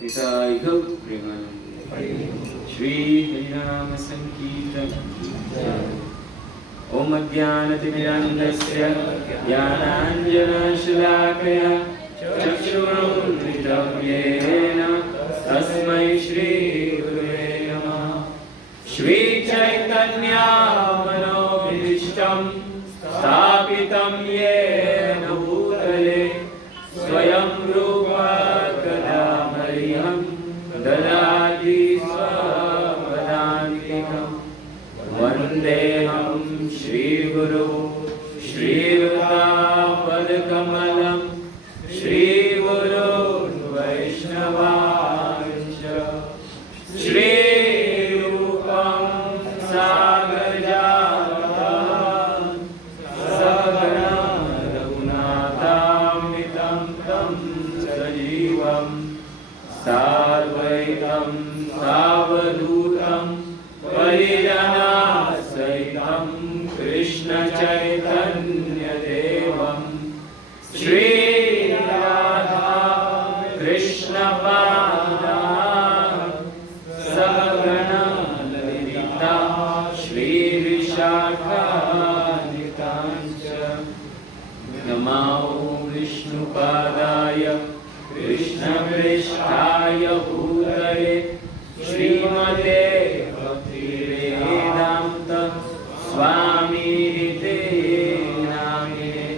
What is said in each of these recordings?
श्री हरिनाम संकीर्तन। ओम अज्ञानतिमिरान्धस्य ज्ञानाञ्जनशलाकया चक्षुरुन्मिलितं येन तस्मै श्रीगुरुवे नमः। श्रीचैतन्यमनोभीष्टं स्थापितं येन भूतले स्वयं रूपा कदा मह्यं ददाति स्वपदान्तिकम्। वन्देऽहं श्रीगुरु श्रीयुतापदकमलं श्रीगुरून् वैष्णवांश्च। श्रीरूपं साग्रजातं सगणं रघुनाथान्वितं तं सजीवं साद्वैतं सावधूतं परिजनसहितं कृष्णचैतन्यदेवं श्रीराधा कृष्णपादान् सगणा ललिता श्रीविशाखान्वितांश्च। नमो विष्णुपादाय कृष्णप्रेष्ठाय भूतले श्रीमते भक्तिवेदान्त स्वामिनिते नामिने।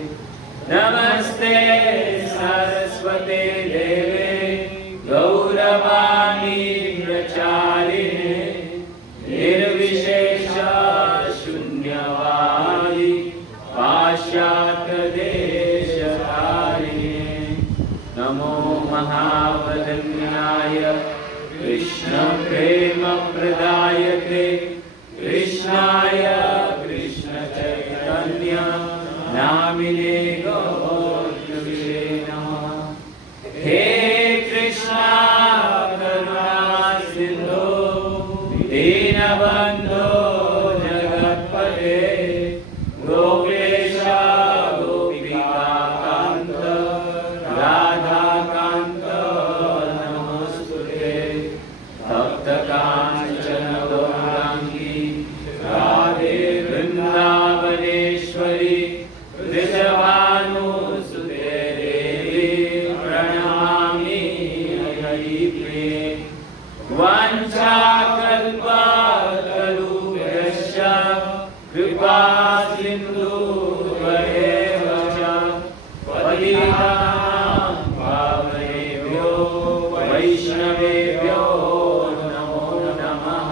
नमस्ते सरस्वते देवे गौरवाणी प्रचारिणे निर्विशेष शून्यवादी पाश्चात्यदेशधारिणे। नमो महावदन्याय कृष्ण प्रेम प्रदायते कृष्णाय कृष्ण चैतन्य नामिने गौरवे नमः। हे कृष्णा करुणा सिंधु दीनबंधो जगत्पते गोपेश गोपिकाकान्त राधाकान्त नमोस्तुते। तप्तकाञ्चन गौराङ्गी राधे वृन्दावनेश्वरी वृषभानुसुते देवी प्रणमामि हरिप्रिये। वाञ्छाकल्पतरुभ्यश्च कृपासिन्धुभ्येव च पतितानां पावनेभ्यो वैष्णवेभ्यो नमो नमः।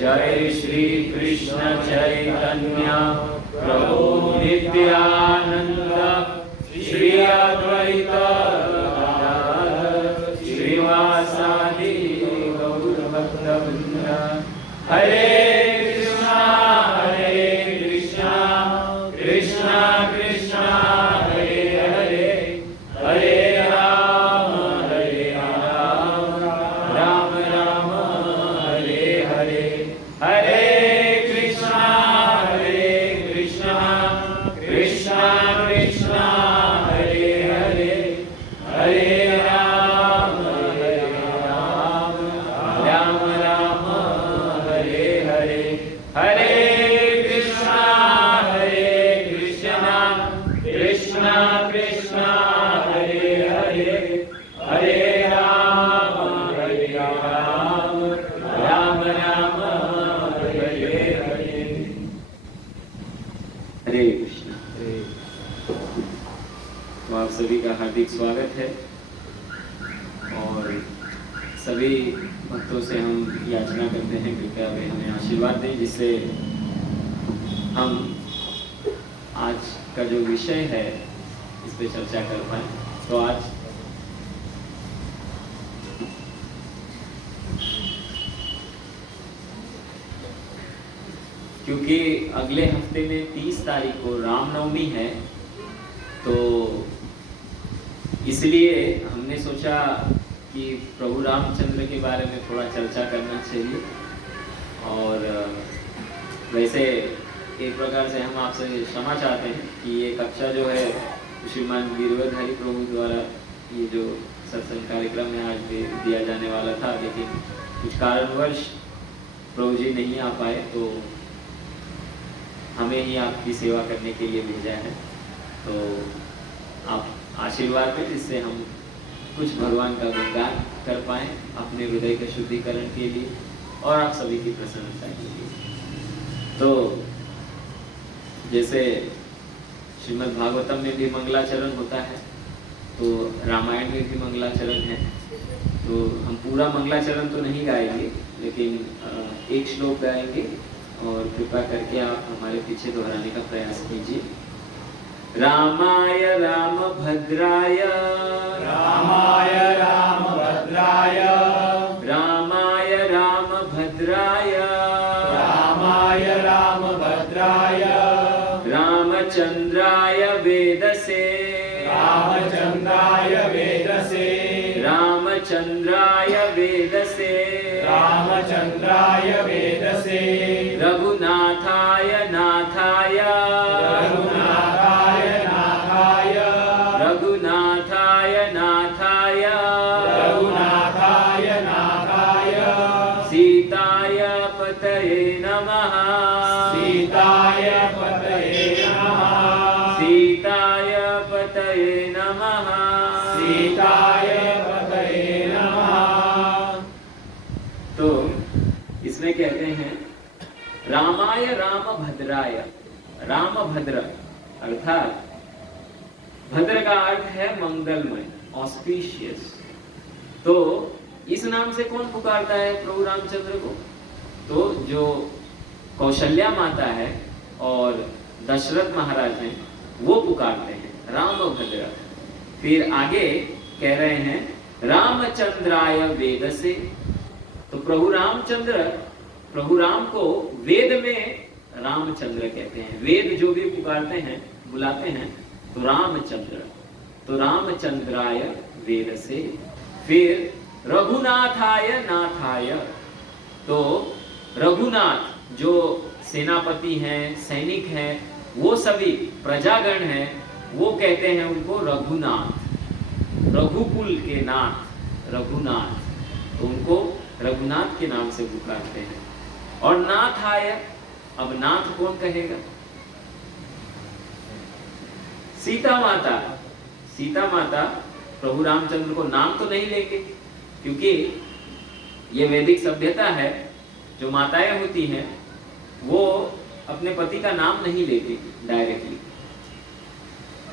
जय श्री कृष्ण चैतन्य प्रभु नित्यानंद श्री अद्वैत गदाधर श्रीवासादि गौरभक्तवृंद। हरे कृष्णा कृष्णा कृष्णा हरे हरे हरे राम राम राम हरे हरे। हरे कृष्णा कृष्णा कृष्णा हरे हरे हरे राम राम राम हरे हरे। हरे कृष्णा कृष्णा कृष्णा हरे हरे हरे राम राम राम हरे हरे। हरे कृष्ण। तो आप सभी का हार्दिक स्वागत है और सभी भक्तों से हम याचना करते हैं कृपया वे हमें आशीर्वाद दें जिससे हम आज का जो विषय है इस पे चर्चा कर पाए। तो आज क्योंकि अगले हफ्ते में 30 तारीख को रामनवमी है तो इसलिए हमने सोचा कि प्रभु रामचंद्र के बारे में थोड़ा चर्चा करना चाहिए। और वैसे एक प्रकार से हम आपसे क्षमा चाहते हैं कि ये कक्षा जो है श्रीमान गिरिवरधारी प्रभु द्वारा ये जो सत्संग कार्यक्रम में आज भी दिया जाने वाला था, लेकिन कुछ कारणवश प्रभु जी नहीं आ पाए, तो हमें ही आपकी सेवा करने के लिए भेजा है। तो आप आशीर्वाद दें जिससे हम कुछ भगवान का गुणगान कर पाएँ अपने हृदय के शुद्धिकरण के लिए और आप सभी की प्रसन्नता के लिए। तो जैसे श्रीमद् भागवतम में भी मंगलाचरण होता है, तो रामायण में भी मंगलाचरण है। तो हम पूरा मंगलाचरण तो नहीं गाएंगे, लेकिन एक श्लोक गाएंगे और कृपा करके आप हमारे पीछे दोहराने का प्रयास कीजिए। रामाय रामभद्राय, रामाय रामभद्राय, रामाय रामभद्राय, रामाय रामभद्राय, रामचंद्राय वेदसे, रामचंद्राय वेदसे, रामचंद्राय वेदसे, रामचंद्राय वेदसे, रघुनाथाय नाथाय, रघुनाथाय नाथाय, रघुनाथाय नाथाय, रघुनाथाय नाथाय, सीताय पतये नमः, सीताय पतये नमः, सीताय पतये नमः, सीताय पतये नमः। तो इसमें कहते हैं रामाय रामभद्राय। रामभद्र अर्थात भद्र का अर्थ है मंगलमय, ऑस्पिशियस। तो इस नाम से कौन पुकारता है प्रभु रामचंद्र को? तो जो कौशल्या माता है और दशरथ महाराज हैं, वो पुकारते हैं रामभद्र। फिर आगे कह रहे हैं रामचंद्राय वेदसे। तो प्रभु राम को वेद में रामचंद्र कहते हैं। वेद जो भी पुकारते हैं, बुलाते हैं, तो रामचंद्र। तो रामचंद्राय वेदसे। फिर रघुनाथाय नाथाय। तो रघुनाथ जो सेनापति हैं, सैनिक हैं, वो सभी प्रजागण हैं, वो कहते हैं उनको रघुनाथ, रघुकुल के नाथ, रघुनाथ। तो उनको रघुनाथ के नाम से पुकारते हैं। और नाथाय, अब नाथ कौन कहेगा? सीता माता। सीता माता प्रभु रामचंद्र को नाम तो नहीं लेंगे, क्योंकि ये वैदिक सभ्यता है। जो माताएं होती हैं वो अपने पति का नाम नहीं लेती डायरेक्टली।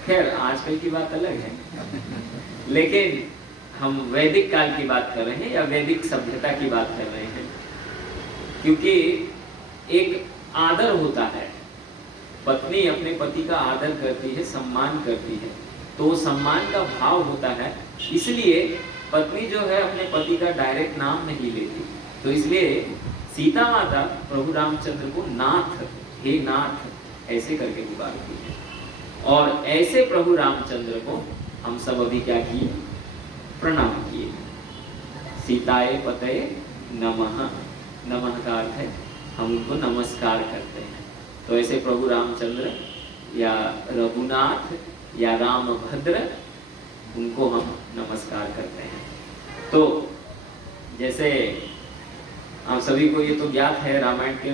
खैर आजकल की बात अलग है, लेकिन हम वैदिक काल की बात कर रहे हैं या वैदिक सभ्यता की बात कर रहे हैं, क्योंकि एक आदर होता है। पत्नी अपने पति का आदर करती है, सम्मान करती है, तो सम्मान का भाव होता है। इसलिए पत्नी जो है अपने पति का डायरेक्ट नाम नहीं लेती। तो इसलिए सीता माता प्रभु रामचंद्र को नाथ, हे नाथ ऐसे करके पुकारती है। और ऐसे प्रभु रामचंद्र को हम सब अभी क्या किए? प्रणाम किए। सीताय पतये नमः। नमः का अर्थ है हम उनको नमस्कार करते हैं। तो ऐसे प्रभु रामचंद्र या रघुनाथ या रामभद्र, उनको हम नमस्कार करते हैं। तो जैसे आप सभी को ये तो ज्ञात है, रामायण के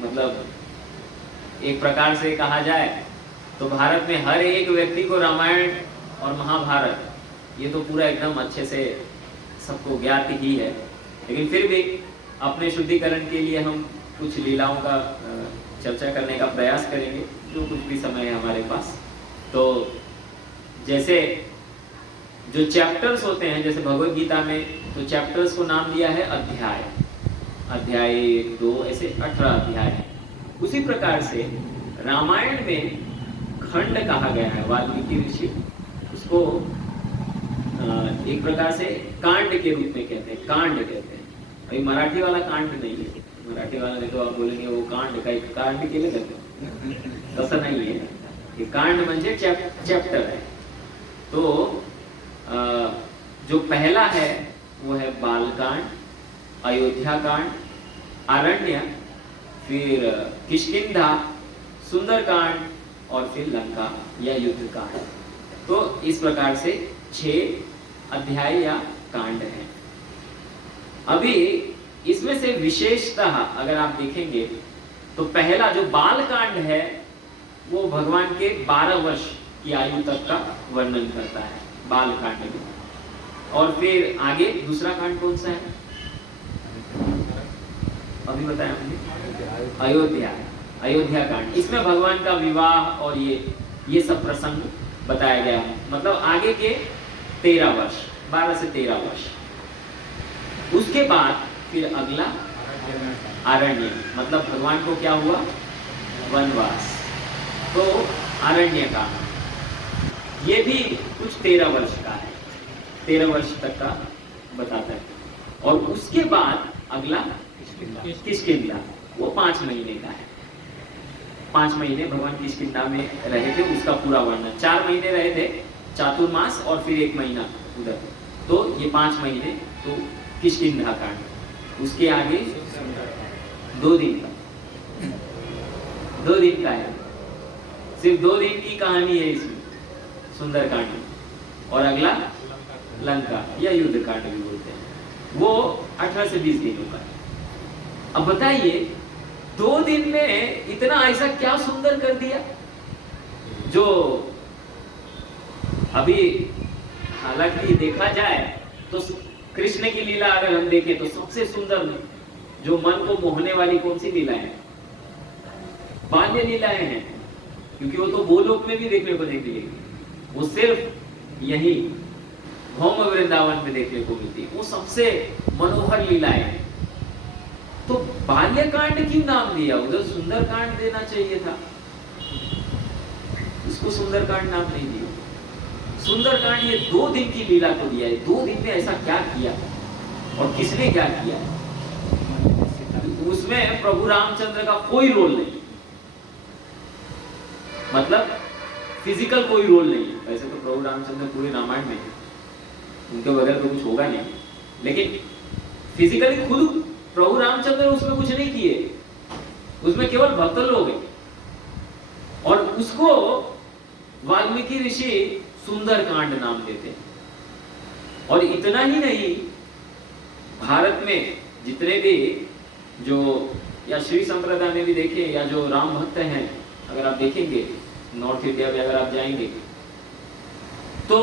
मतलब एक प्रकार से कहा जाए तो भारत में हर एक व्यक्ति को रामायण और महाभारत ये तो पूरा एकदम अच्छे से सबको ज्ञात ही है। लेकिन फिर भी अपने शुद्धिकरण के लिए हम कुछ लीलाओं का चर्चा करने का प्रयास करेंगे, जो कुछ भी समय है हमारे पास। तो जैसे जो चैप्टर्स होते हैं, जैसे भगवत गीता में तो चैप्टर्स को नाम दिया है अध्याय। अध्याय 1, 2 ऐसे 18 अध्याय हैं। उसी प्रकार से रामायण में खंड कहा गया है। वाल्मीकि ऋषि उसको एक प्रकार से कांड के रूप में कहते हैं, कांड कहते हैं। अभी मराठी वाला कांड नहीं है, मराठी वाला नहीं तो आप बोलेंगे वो कांड का एक कांड केलं जातं, तसं नाही आहे। ये कांड म्हणजे चैप्टर है। तो जो पहला है वो है बालकांड, अयोध्या कांड, अरण्य, फिर किष्किंधा, सुंदरकांड और फिर लंका या युद्ध कांड। तो इस प्रकार से 6 अध्याय या कांड है। अभी इसमें से विशेषतः अगर आप देखेंगे तो पहला जो बाल कांड है वो भगवान के 12 वर्ष की आयु तक का वर्णन करता है, बाल कांड में। और फिर आगे दूसरा कांड कौन सा है, अभी बताया हमने, अयोध्या कांड। इसमें भगवान का विवाह और ये सब प्रसंग बताया गया है। मतलब आगे के 13 वर्ष, 12 से 13 वर्ष। उसके बाद फिर अगला आरण्य, मतलब भगवान को क्या हुआ, वनवास, तो आरण्य का ये भी कुछ 13 वर्ष का है, 13 वर्ष तक का बताता है। और उसके बाद अगला किष्किंधा, वो 5 महीने का है। 5 महीने भगवान किष्किंधा में रहे थे, उसका पूरा वर्णन। 4 महीने रहे थे चातुर्मास और फिर 1 महीना उधर, तो ये 5 महीने तो किष्किंधा कांड। उसके आगे 2 दिन का, 2 दिन का है, सिर्फ 2 दिन की कहानी है इसमें, सुंदर कांड। और अगला लंका या युद्ध कांड भी बोलते हैं, वो 18 से 20 दिनों का है। अब बताइए 2 दिन में इतना ऐसा क्या सुंदर कर दिया, जो अभी हालांकि देखा जाए तो कृष्ण की लीला अगर हम देखें तो सबसे सुंदर जो मन को मोहने वाली कौन सी लीला है, बाल्य लीलाएं हैं, क्योंकि वो तो गोलोक में भी देखने को नहीं मिलेगी, वो सिर्फ यही भौम वृंदावन में देखने को मिलती है, वो सबसे मनोहर लीलाएं हैं। तो बाल्यकांड क्यों नाम दिया, उधर सुंदरकांड देना चाहिए था, इसको सुंदरकांड नाम नहीं दिया। सुंदरकांड ये 2 दिन की लीला को दिया है। 2 दिन में ऐसा क्या किया और किसने क्या किया, उसमें प्रभु रामचंद्र का कोई रोल नहीं, मतलब फिजिकल कोई रोल नहीं है। वैसे तो प्रभु रामचंद्र पूरे रामायण में है, उनके बगैर तो कुछ होगा नहीं, लेकिन फिजिकली खुद प्रभु रामचंद्र उसमें कुछ नहीं किए, उसमें केवल भक्त लोग हैं। और उसको वाल्मीकि ऋषि सुंदरकांड नाम देते हैं। और इतना ही नहीं, भारत में जितने भी जो या श्री संप्रदाय में भी देखें या जो राम भक्त हैं, अगर आप देखेंगे नॉर्थ इंडिया में अगर आप जाएंगे तो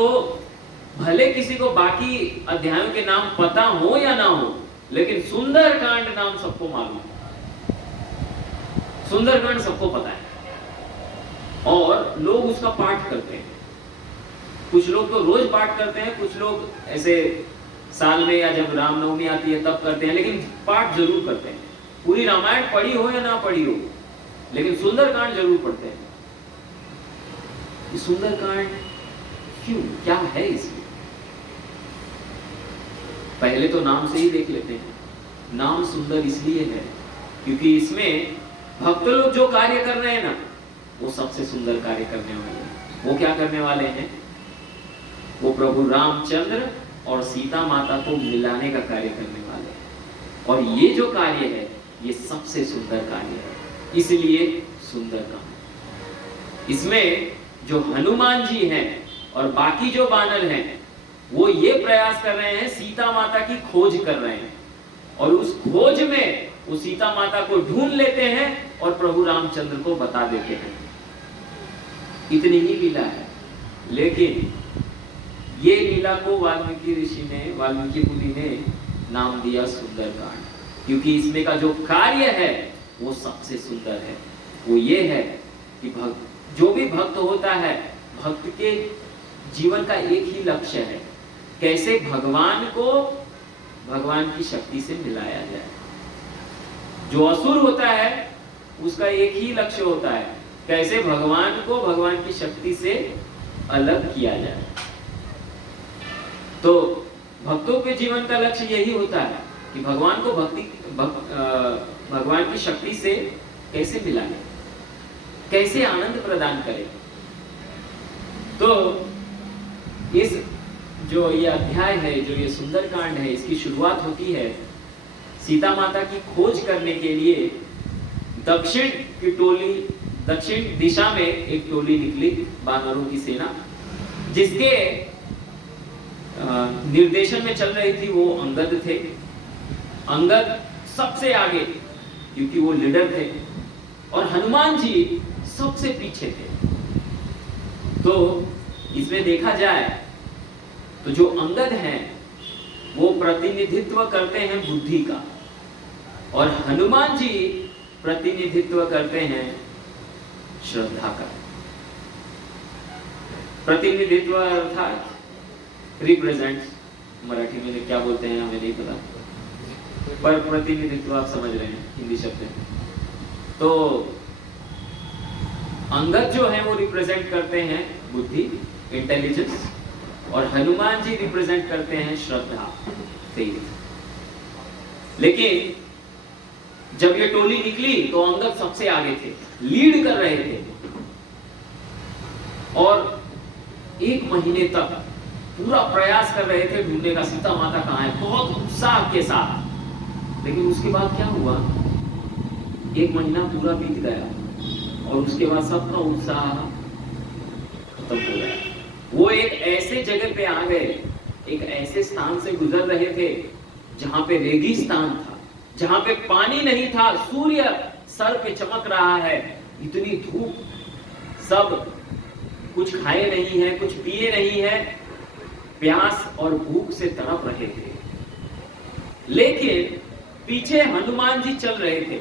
भले किसी को बाकी अध्यायों के नाम पता हो या ना हो, लेकिन सुंदरकांड नाम सबको मालूम है, सुंदरकांड सबको पता है और लोग उसका पाठ करते हैं। कुछ लोग तो रोज पाठ करते हैं, कुछ लोग ऐसे साल में या जब रामनवमी आती है तब करते हैं, लेकिन पाठ जरूर करते हैं। पूरी रामायण पढ़ी हो या ना पढ़ी हो, लेकिन सुंदरकांड जरूर पढ़ते हैं। सुंदरकांड क्यों, क्या है इसमें, पहले तो नाम से ही देख लेते हैं। नाम सुंदर इसलिए है क्योंकि इसमें भक्त लोग जो कार्य कर रहे हैं ना, वो सबसे सुंदर कार्य करने वाले हैं। वो क्या करने वाले हैं, वो प्रभु रामचंद्र और सीता माता को मिलाने का कार्य करने वाले हैं। और ये जो कार्य है ये सबसे सुंदर कार्य है, इसलिए सुंदरकांड। इसमें जो हनुमान जी हैं और बाकी जो बानर हैं, वो ये प्रयास कर रहे हैं, सीता माता की खोज कर रहे हैं, और उस खोज में वो सीता माता को ढूंढ लेते हैं और प्रभु रामचंद्र को बता देते हैं। इतनी ही लीला है, लेकिन ये लीला को वाल्मीकि ऋषि ने, वाल्मीकि मुनि ने नाम दिया सुंदरकांड, क्योंकि इसमें का जो कार्य है वो सबसे सुंदर है। वो ये है कि जो भी भक्त होता है, भक्त के जीवन का एक ही लक्ष्य है, कैसे भगवान को भगवान की शक्ति से मिलाया जाए। जो असुर होता है उसका एक ही लक्ष्य होता है, कैसे भगवान को भगवान की शक्ति से अलग किया जाए। तो भक्तों के जीवन का लक्ष्य यही होता है कि भगवान को भगवान की शक्ति से कैसे मिलाए, कैसे आनंद प्रदान करें। तो इस जो ये अध्याय है, जो ये सुंदरकांड है, इसकी शुरुआत होती है सीता माता की खोज करने के लिए। दक्षिण की टोली, दक्षिण दिशा में एक टोली निकली, बानरों की सेना, जिसके निर्देशन में चल रही थी वो अंगद थे। अंगद सबसे आगे क्योंकि वो लीडर थे और हनुमान जी सबसे पीछे थे। तो इसमें देखा जाए तो जो अंगद हैं वो प्रतिनिधित्व करते हैं बुद्धि का और हनुमान जी प्रतिनिधित्व करते हैं श्रद्धा का। प्रतिनिधित्व अर्थात रिप्रेजेंट, मराठी में क्या बोलते हैं हमें नहीं पता, पर प्रतिनिधित्व आप समझ रहे हैं हिंदी शब्द है। तो अंगद जो है वो रिप्रेजेंट करते हैं बुद्धि, इंटेलिजेंस, और हनुमान जी रिप्रेजेंट करते हैं श्रद्धा, फेथ। लेकिन जब ये टोली निकली तो अंगद सबसे आगे थे, लीड कर रहे थे और 1 महीने तक पूरा प्रयास कर रहे थे ढूंढने का सीता माता कहाँ है, बहुत उत्साह के साथ। लेकिन उसके बाद क्या हुआ, 1 महीना पूरा बीत गया और उसके बाद सबका उत्साह खत्म हो गया। वो एक ऐसे जगह पे आ गए, एक ऐसे स्थान से गुजर रहे थे जहां पे रेगिस्तान था, जहां पे पानी नहीं था, सूर्य सर पे चमक रहा है, इतनी धूप, सब कुछ खाए नहीं है, कुछ पिए नहीं है, प्यास और भूख से तड़प रहे थे। लेकिन पीछे हनुमान जी चल रहे थे।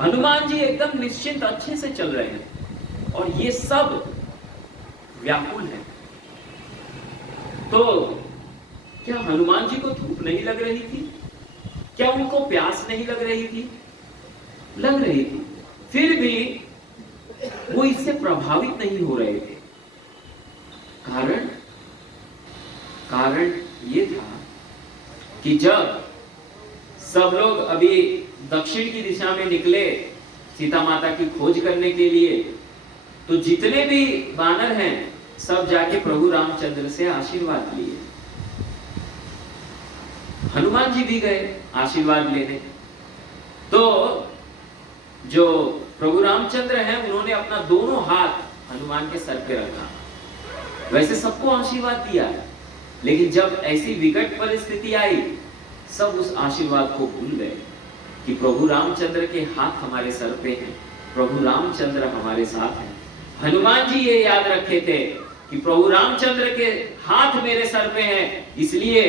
हनुमान जी एकदम निश्चिंत अच्छे से चल रहे हैं और ये सब व्याकुल है। तो क्या हनुमान जी को धूप नहीं लग रही थी? क्या उनको प्यास नहीं लग रही थी? लग रही थी, फिर भी वो इससे प्रभावित नहीं हो रहे थे। कारण ये था कि जब सब लोग अभी दक्षिण की दिशा में निकले सीता माता की खोज करने के लिए, तो जितने भी वानर हैं सब जाके प्रभु रामचंद्र से आशीर्वाद लिए। हनुमान जी भी गए आशीर्वाद लेने। तो जो प्रभु रामचंद्र हैं उन्होंने अपना दोनों हाथ हनुमान के सर पे रखा। वैसे सबको आशीर्वाद दिया, लेकिन जब ऐसी विकट परिस्थिति आई सब उस आशीर्वाद को भूल गए कि प्रभु रामचंद्र के हाथ हमारे सर पे हैं, प्रभु रामचंद्र हमारे साथ हैं। हनुमान जी ये याद रखे थे कि प्रभु रामचंद्र के हाथ मेरे सर पे हैं, इसलिए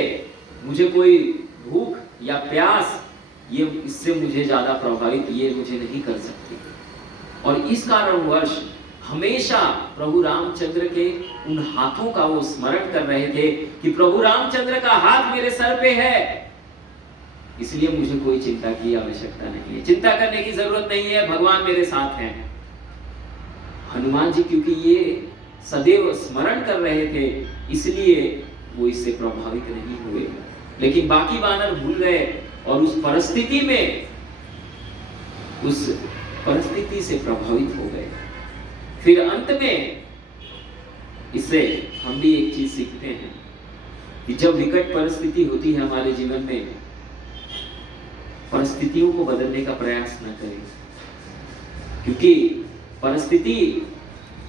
मुझे कोई भूख या प्यास ये इससे मुझे ज्यादा प्रभावित ये मुझे नहीं कर सकती। और इस कारणवश हमेशा प्रभु रामचंद्र के उन हाथों का वो स्मरण कर रहे थे कि प्रभु रामचंद्र का हाथ मेरे सर पे है, इसलिए मुझे कोई चिंता की आवश्यकता नहीं है, चिंता करने की जरूरत नहीं है, भगवान मेरे साथ हैं। हनुमान जी क्योंकि ये सदैव स्मरण कर रहे थे इसलिए वो इससे प्रभावित नहीं हुए, लेकिन बाकी वानर भूल गए और उस परिस्थिति से प्रभावित हो गए। फिर अंत में इससे हम भी एक चीज सीखते हैं कि जब विकट परिस्थिति होती है हमारे जीवन में, परिस्थितियों को बदलने का प्रयास न करें, क्योंकि परिस्थिति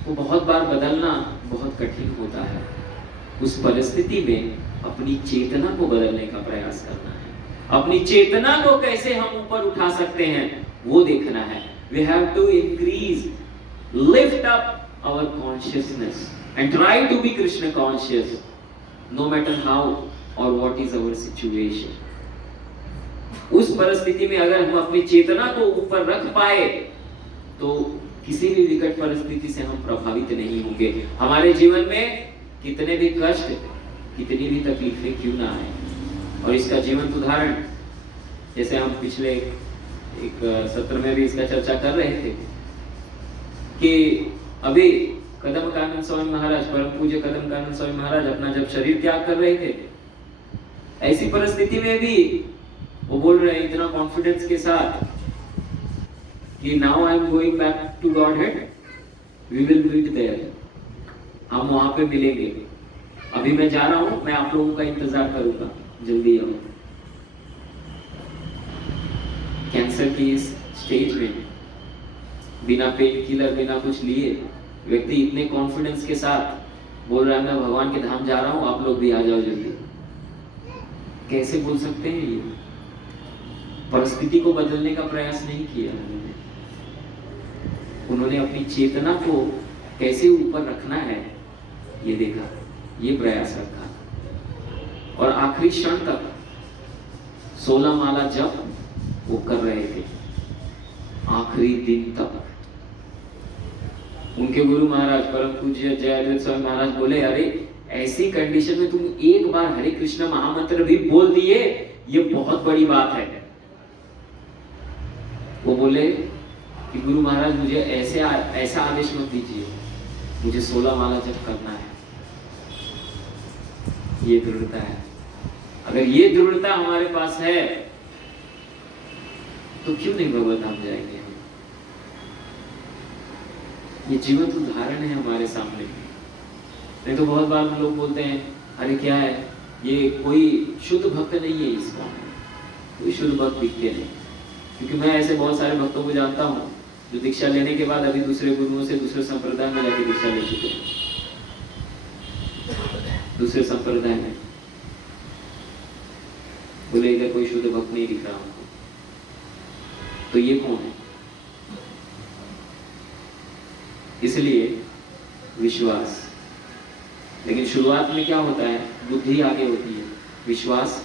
को बहुत बार बदलना बहुत कठिन होता है। उस परिस्थिति में अपनी चेतना को बदलने का प्रयास करना है। अपनी चेतना को कैसे हम ऊपर उठा सकते हैं वो देखना है। We have to increase, lift up our consciousness and try to be Krishna conscious, no matter how or what is our situation. उस परिस्थिति में अगर हम अपनी चेतना को ऊपर रख पाए तो किसी भी विकट परिस्थिति से हम प्रभावित नहीं होंगे। हमारे जीवन में कितने भी कष्ट, कितनी भी तकलीफें क्यों ना आए। और इसका जीवंत उदाहरण, जैसे हम पिछले एक सत्र में भी इसका चर्चा कर रहे थे कि अभी कदम कानन स्वामी महाराज, परम पूज्य कदम कानन स्वामी महाराज अपना जब शरीर त्याग कर रहे थे, ऐसी परिस्थिति में भी वो बोल रहे हैं इतना कॉन्फिडेंस के साथ कि now I am going back to Godhead, we will meet there, हम वहां पे मिलेंगे। अभी मैं जा रहा हूं, मैं आप लोगों का इंतजार करूंगा, जल्दी आओ। कैंसर की इस स्टेज में बिना पेन किलर, बिना कुछ लिए व्यक्ति इतने कॉन्फिडेंस के साथ बोल रहा है मैं भगवान के धाम जा रहा हूं, आप लोग भी आ जाओ जल्दी। कैसे बोल सकते हैं ये? परिस्थिति को बदलने का प्रयास नहीं किया उन्होंने अपनी चेतना को कैसे ऊपर रखना है ये देखा, ये प्रयास रखा। और आखिरी क्षण तक 16 माला जप वो कर रहे थे, आखिरी दिन तक। उनके गुरु महाराज परम पूज्य जयाद्वैत स्वामी महाराज बोले, अरे ऐसी कंडीशन में तुम एक बार हरे कृष्ण महामंत्र भी बोल दिए, ये बहुत बड़ी बात है। वो बोले कि गुरु महाराज मुझे ऐसा आदेश मत दीजिए, मुझे 16 माला जप करना है। ये दृढ़ता है। अगर ये दृढ़ता हमारे पास है तो क्यों नहीं भगवत धाम जाएंगे हम? ये जीवंत उदाहरण है हमारे सामने। नहीं तो बहुत बार लोग बोलते हैं अरे क्या है ये, कोई शुद्ध भक्त नहीं है इसका, कोई शुद्ध भक्त दिखते नहीं। क्योंकि मैं ऐसे बहुत सारे भक्तों को जानता हूँ जो दीक्षा लेने के बाद अभी दूसरे गुरुओं से दूसरे संप्रदाय में जाके दीक्षा ले चुके हैं, दूसरे संप्रदाय में। बोले इधर कोई शुद्ध भक्त नहीं दिख रहा हमको, तो ये कौन है? इसलिए विश्वास। लेकिन शुरुआत में क्या होता है? बुद्धि आगे होती है, विश्वास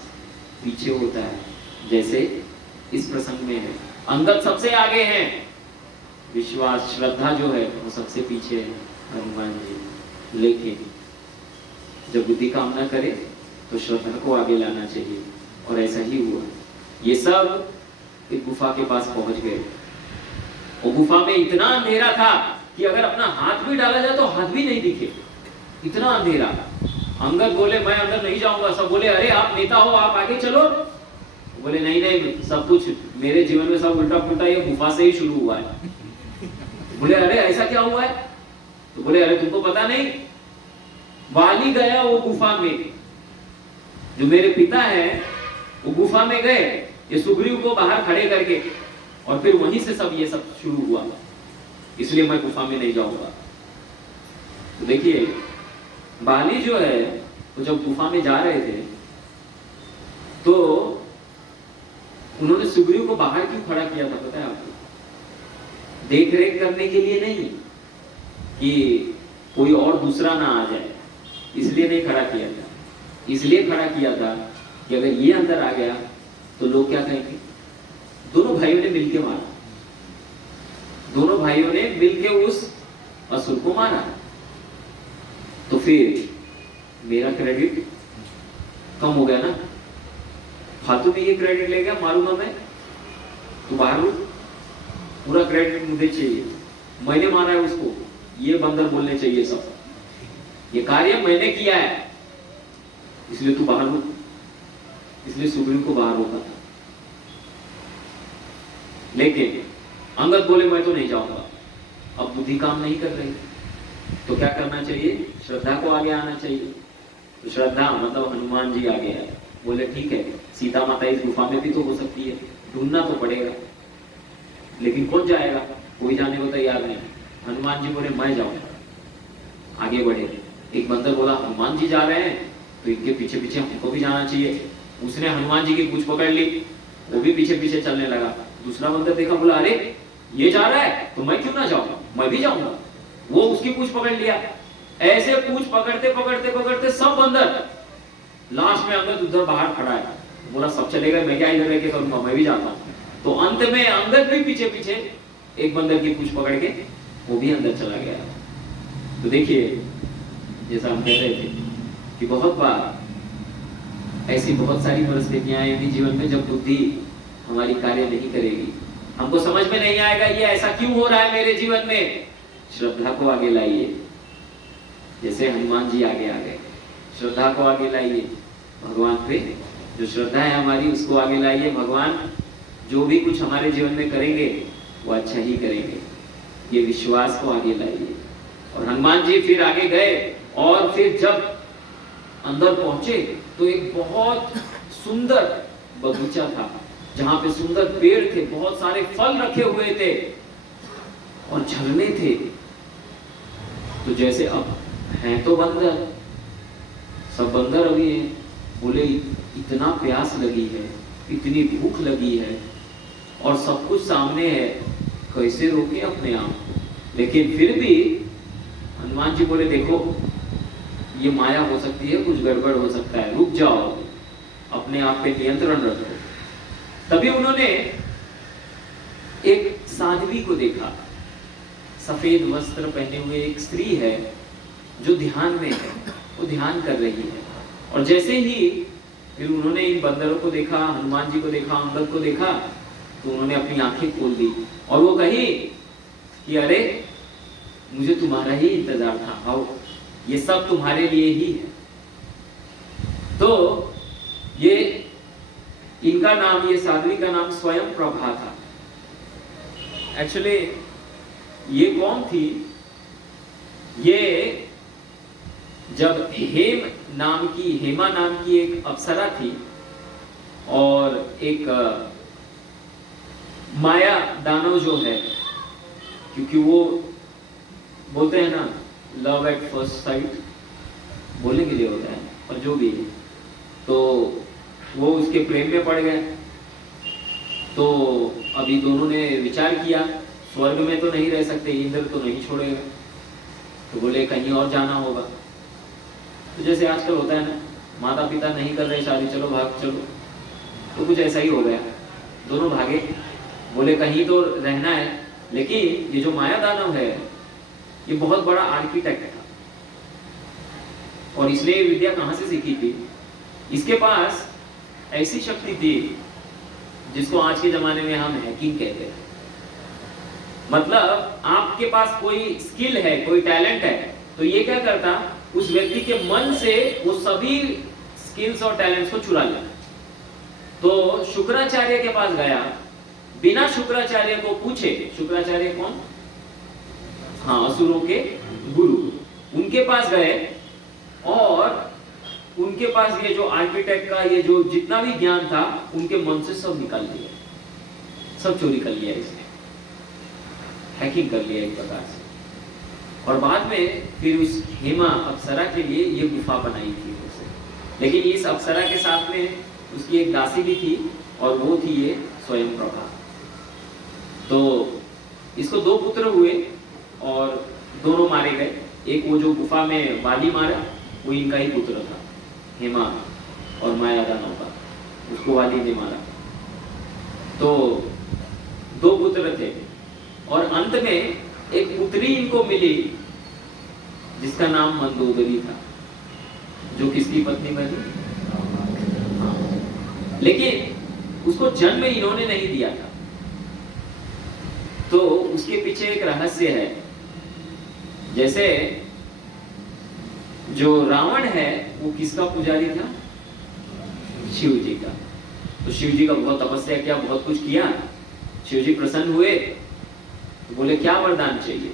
पीछे होता है। जैसे इस प्रसंग में है, अंगद सबसे आगे है, विश्वास श्रद्धा जो है वो सबसे पीछे है, हनुमान जी। लेकिन जब बुद्धि काम ना करे तो श्रद्धा को आगे लाना चाहिए, और ऐसा ही हुआ। ये सब एक गुफा के पास पहुंच गए। वो गुफा में इतना अंधेरा था कि अगर अपना हाथ भी डाला जाए तो हाथ भी नहीं दिखे, इतना अंधेरा। अंगद बोले मैं अंदर नहीं जाऊंगा। सब बोले अरे आप नेता हो, आप आगे चलो। बोले नहीं नहीं, सब कुछ मेरे जीवन में सब उल्टा पुल्टा ये गुफा से ही शुरू हुआ है। बोले अरे ऐसा क्या हुआ है? तो बोले अरे तुमको पता नहीं, वाली गया वो गुफा में, जो मेरे पिता है वो गुफा में गए ये सुग्रीव को बाहर खड़े करके, और फिर वहीं से सब ये सब शुरू हुआ, इसलिए मैं गुफा में नहीं जाऊंगा। तो देखिए बाली जो है वो जब गुफा में जा रहे थे तो उन्होंने सुग्रीव को बाहर क्यों खड़ा किया था पता है आपको? देख रेख करने के लिए नहीं कि कोई और दूसरा ना आ जाए, इसलिए नहीं खड़ा किया था। इसलिए खड़ा किया था कि अगर ये अंदर आ गया तो लोग क्या कहेंगे? दोनों भाइयों ने मिलके मारा, दोनों भाइयों ने मिलके उस असुर को मारा, तो फिर मेरा क्रेडिट कम हो गया ना। फालतू में ये क्रेडिट ले गया, मारूंगा मैं तो बाहर हूं, पूरा क्रेडिट मुझे चाहिए, मैंने मारा है उसको, ये बंदर बोलने चाहिए सब, ये कार्य मैंने किया है इसलिए तू बाहर हो। इसलिए सुग्रीव को बाहर होता था। लेकिन अंगद बोले मैं तो नहीं जाऊंगा। अब बुद्धि काम नहीं कर रही तो क्या करना चाहिए? श्रद्धा को आगे आना चाहिए। तो श्रद्धा मतलब हनुमान जी आगे आए, बोले ठीक है सीता माता इस गुफा में भी तो हो सकती है, ढूंढना तो पड़ेगा, लेकिन कौन जाएगा? कोई जाने को तैयार नहीं। हनुमान जी बोले मैं जाऊंगा। आगे बढ़े। एक बंदर बोला हनुमान जी जा रहे हैं तो इनके पीछे पीछे हमको भी जाना चाहिए। उसने हनुमान जी की पूंछ पकड़ ली, वो भी पीछे पीछे चलने लगा। दूसरा बंदर देखा, बोला अरे ये जा रहा है तो मैं क्यों ना जाऊंगा, मैं भी जाऊंगा। वो उसकी पूंछ पकड़ लिया। ऐसे पूंछ पकड़ते पकड़ते पकड़ते सब बंदर, लास्ट में अंगद उधर बाहर खड़ा है, बोला सब चलेगा, मैं क्या इधर रह के करूंगा, मैं भी जाता हूं। तो अंत में अंगद भी पीछे पीछे एक बंदर की पूंछ पकड़ के वो भी अंदर चला गया। तो देखिए जैसा हम कह रहे थे कि बहुत बार ऐसी बहुत सारी परिस्थितियां आएंगी जीवन में जब बुद्धि हमारी कार्य नहीं करेगी, हमको समझ में नहीं आएगा ये ऐसा क्यों हो रहा है मेरे जीवन में। श्रद्धा को आगे लाइए, जैसे हनुमान जी आगे आ गए। श्रद्धा को आगे लाइए भगवान पे, जो श्रद्धा है हमारी उसको आगे लाइए। भगवान जो भी कुछ हमारे जीवन में करेंगे वो अच्छा ही करेंगे, ये विश्वास को आगे लाइए। और हनुमान जी फिर आगे गए, और फिर जब अंदर पहुंचे तो एक बहुत सुंदर बगीचा था जहां पे सुंदर पेड़ थे, बहुत सारे फल रखे हुए थे और झरने थे। तो जैसे अब हैं तो बंदर, सब बंदर अभी हैं। बोले इतना प्यास लगी है, इतनी भूख लगी है और सब कुछ सामने है, कैसे रोके अपने आप। लेकिन फिर भी हनुमान जी बोले देखो ये माया हो सकती है, कुछ गड़बड़ हो सकता है, रुक जाओ, अपने आप पे नियंत्रण रखो। तभी उन्होंने एक साध्वी को देखा, सफेद वस्त्र पहने हुए एक स्त्री है जो ध्यान में है, वो ध्यान कर रही है। और जैसे ही फिर उन्होंने इन बंदरों को देखा, हनुमान जी को देखा, अंगद को देखा, तो उन्होंने अपनी आंखें खोल दी और वो कही कि अरे मुझे तुम्हारा ही इंतजार था, आओ ये सब तुम्हारे लिए ही है। तो ये इनका नाम, ये साध्वी का नाम स्वयं प्रभा था। एक्चुअली ये कौन थी? ये जब हेमा नाम की एक अप्सरा थी और एक माया दानव जो है, क्योंकि वो बोलते हैं ना लव एट फर्स्ट साइट, बोलने के लिए होता है और जो भी है, तो वो उसके प्रेम में पड़ गए। तो अभी दोनों ने विचार किया स्वर्ग में तो नहीं रह सकते, इंद्र तो नहीं छोड़ेगा, तो बोले कहीं और जाना होगा। तो जैसे आजकल होता है ना, माता पिता नहीं कर रहे शादी, चलो भाग चलो, तो कुछ ऐसा ही हो गया, दोनों भागे। बोले कहीं तो रहना है, लेकिन ये जो माया दानव है ये बहुत बड़ा आर्किटेक्ट था और इसने ये विद्या कहां से सीखी थी? इसके पास ऐसी शक्ति थी जिसको आज के जमाने में हम हैकिंग कहते हैं। मतलब आपके पास कोई स्किल है, कोई टैलेंट है, तो ये क्या करता, उस व्यक्ति के मन से वो सभी स्किल्स और टैलेंट्स को चुरा लिया। तो शुक्राचार्य के पास गया, बिना शुक्राचार्य को पूछे, शुक्राचार्य कौन? हाँ, असुरों के गुरु, उनके पास गए और उनके पास ये जो आर्किटेक्ट का ये जो जितना भी ज्ञान था उनके मन से सब निकाल लिया, सब चोरी कर लिया, इसने हैकिंग कर लिया एक प्रकार से। और बाद में फिर उस हेमा अप्सरा के लिए ये गुफा बनाई थी उसे। लेकिन इस अप्सरा के साथ में उसकी एक दासी भी थी और वो थी ये स्वयं प्रभा। तो इसको 2 पुत्र हुए और दोनों मारे गए। एक वो जो गुफा में वाली मारा, वो इनका ही पुत्र था, हेमा और माया दानव का, उसको वाली ने मारा। तो 2 पुत्र थे और अंत में एक पुत्री इनको मिली जिसका नाम मंदोदरी था, जो किसकी पत्नी बनी? लेकिन उसको जन्म इन्होंने नहीं दिया था। तो उसके पीछे एक रहस्य है। जैसे जो रावण है वो किसका पुजारी था? शिव जी का। तो शिव जी का बहुत तपस्या किया, बहुत कुछ किया, शिव जी प्रसन्न हुए, तो बोले क्या वरदान चाहिए?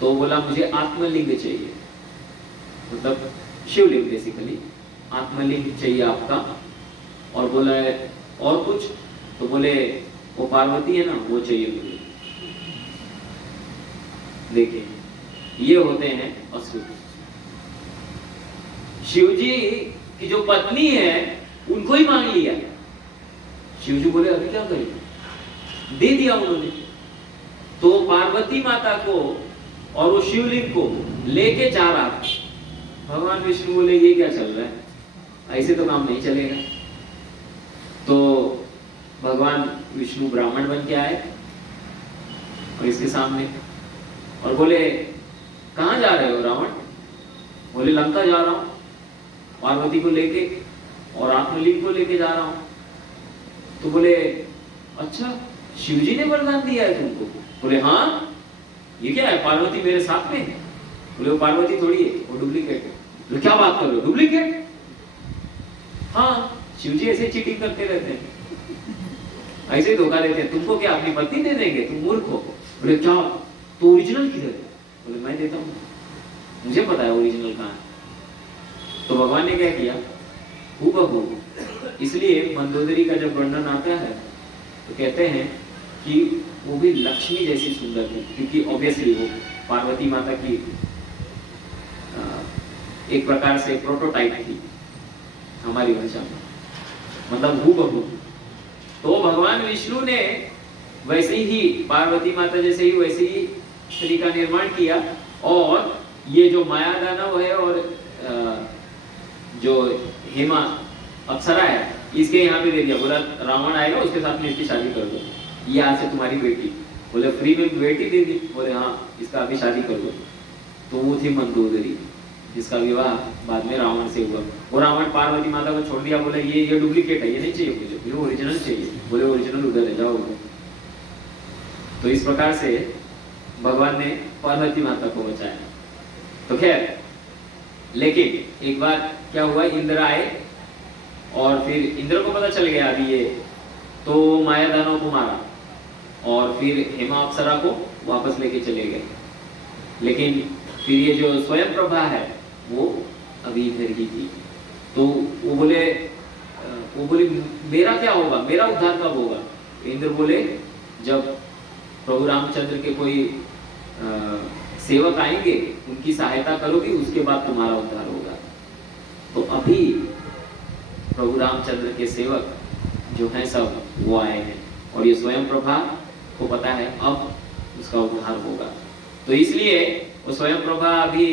तो बोला मुझे आत्मलिंग चाहिए, मतलब शिवलिंग बेसिकली, आत्मलिंग चाहिए आपका। और बोला और कुछ? तो बोले वो पार्वती है ना, वो चाहिए मुझे। देखिए ये होते हैं असुर। शिव जी की जो पत्नी है उनको ही मांग लिया। शिव जी बोले अभी क्या करें, दे दिया उन्होंने। तो पार्वती माता को और वो शिवलिंग को लेके जा रहा था। भगवान विष्णु बोले ये क्या चल रहा है, ऐसे तो काम नहीं चलेगा। तो भगवान विष्णु ब्राह्मण बन के आए और इसके सामने और बोले कहां जा रहे हो रावण? बोले लंका जा रहा हूं, पार्वती को लेके और आत्मलिंग को लेके जा रहा हूं। तो बोले अच्छा शिवजी ने वरदान दिया है तुमको? बोले हाँ। ये क्या है, पार्वती मेरे साथ में है? बोले वो पार्वती थोड़ी है, वो डुप्लीकेट है। बोले क्या बात कर रहे हो, डुप्लीकेट? हाँ, शिवजी ऐसे चीटिंग करते रहते हैं, ऐसे ही धोखा देते हैं। तुमको क्या अपनी पत्नी दे देंगे, तुम मूर्ख हो। बोले क्या, तो ओरिजिनल किधर है? बोले मैं देता हूँ, मुझे पता है ओरिजिनल कहाँ है। तो भगवान ने क्या किया, हूबहू। इसलिए मंदोदरी का जब वर्णन आता है तो कहते हैं कि वो भी लक्ष्मी जैसी सुंदर थी, क्योंकि ऑब्वियसली वो पार्वती माता की एक प्रकार से प्रोटोटाइप थी हमारी भाषा में, मतलब हूबहू। तो भगवान विष्णु ने वैसे ही पार्वती माता जैसे ही वैसे ही स्त्री का निर्माण किया, और ये जो माया दानव है और जो हेमा अप्सरा है इसके यहाँ पे दे दिया, बोला रावण आएगा उसके साथ में इसकी शादी कर दो, ये आज से तुम्हारी बेटी। बोले फ्री में बेटी दे दी, बोले हाँ इसका अभी शादी कर दो। तो वो थी मंदोदरी जिसका विवाह बाद में रावण से हुआ। और रावण पार्वती माता को छोड़ दिया, बोले ये डुप्लीकेट है, ये नहीं चाहिए मुझे, ये ओरिजिनल चाहिए। बोले ओरिजिनल उधर है, जाओ। तो इस प्रकार से भगवान ने पार्वती माता को बचाया। तो खैर, लेकिन एक बार क्या हुआ, इंद्र आए और फिर इंद्र को पता चल गया अभी ये, तो माया दानव को मारा और फिर हेमा अप्सरा को वापस लेके चले गए। लेकिन फिर ये जो स्वयं प्रभा है वो अभी इधर ही थी। तो वो बोले मेरा क्या होगा, मेरा उद्धार कब होगा? इंद्र बोले जब प्रभु रामचंद्र के कोई सेवक आएंगे, उनकी सहायता करोगी, उसके बाद तुम्हारा उद्धार होगा। तो अभी प्रभु रामचंद्र के सेवक जो हैं सब वो आए हैं, और ये स्वयं प्रभा को पता है अब उसका उद्धार होगा। तो इसलिए वो स्वयं प्रभा अभी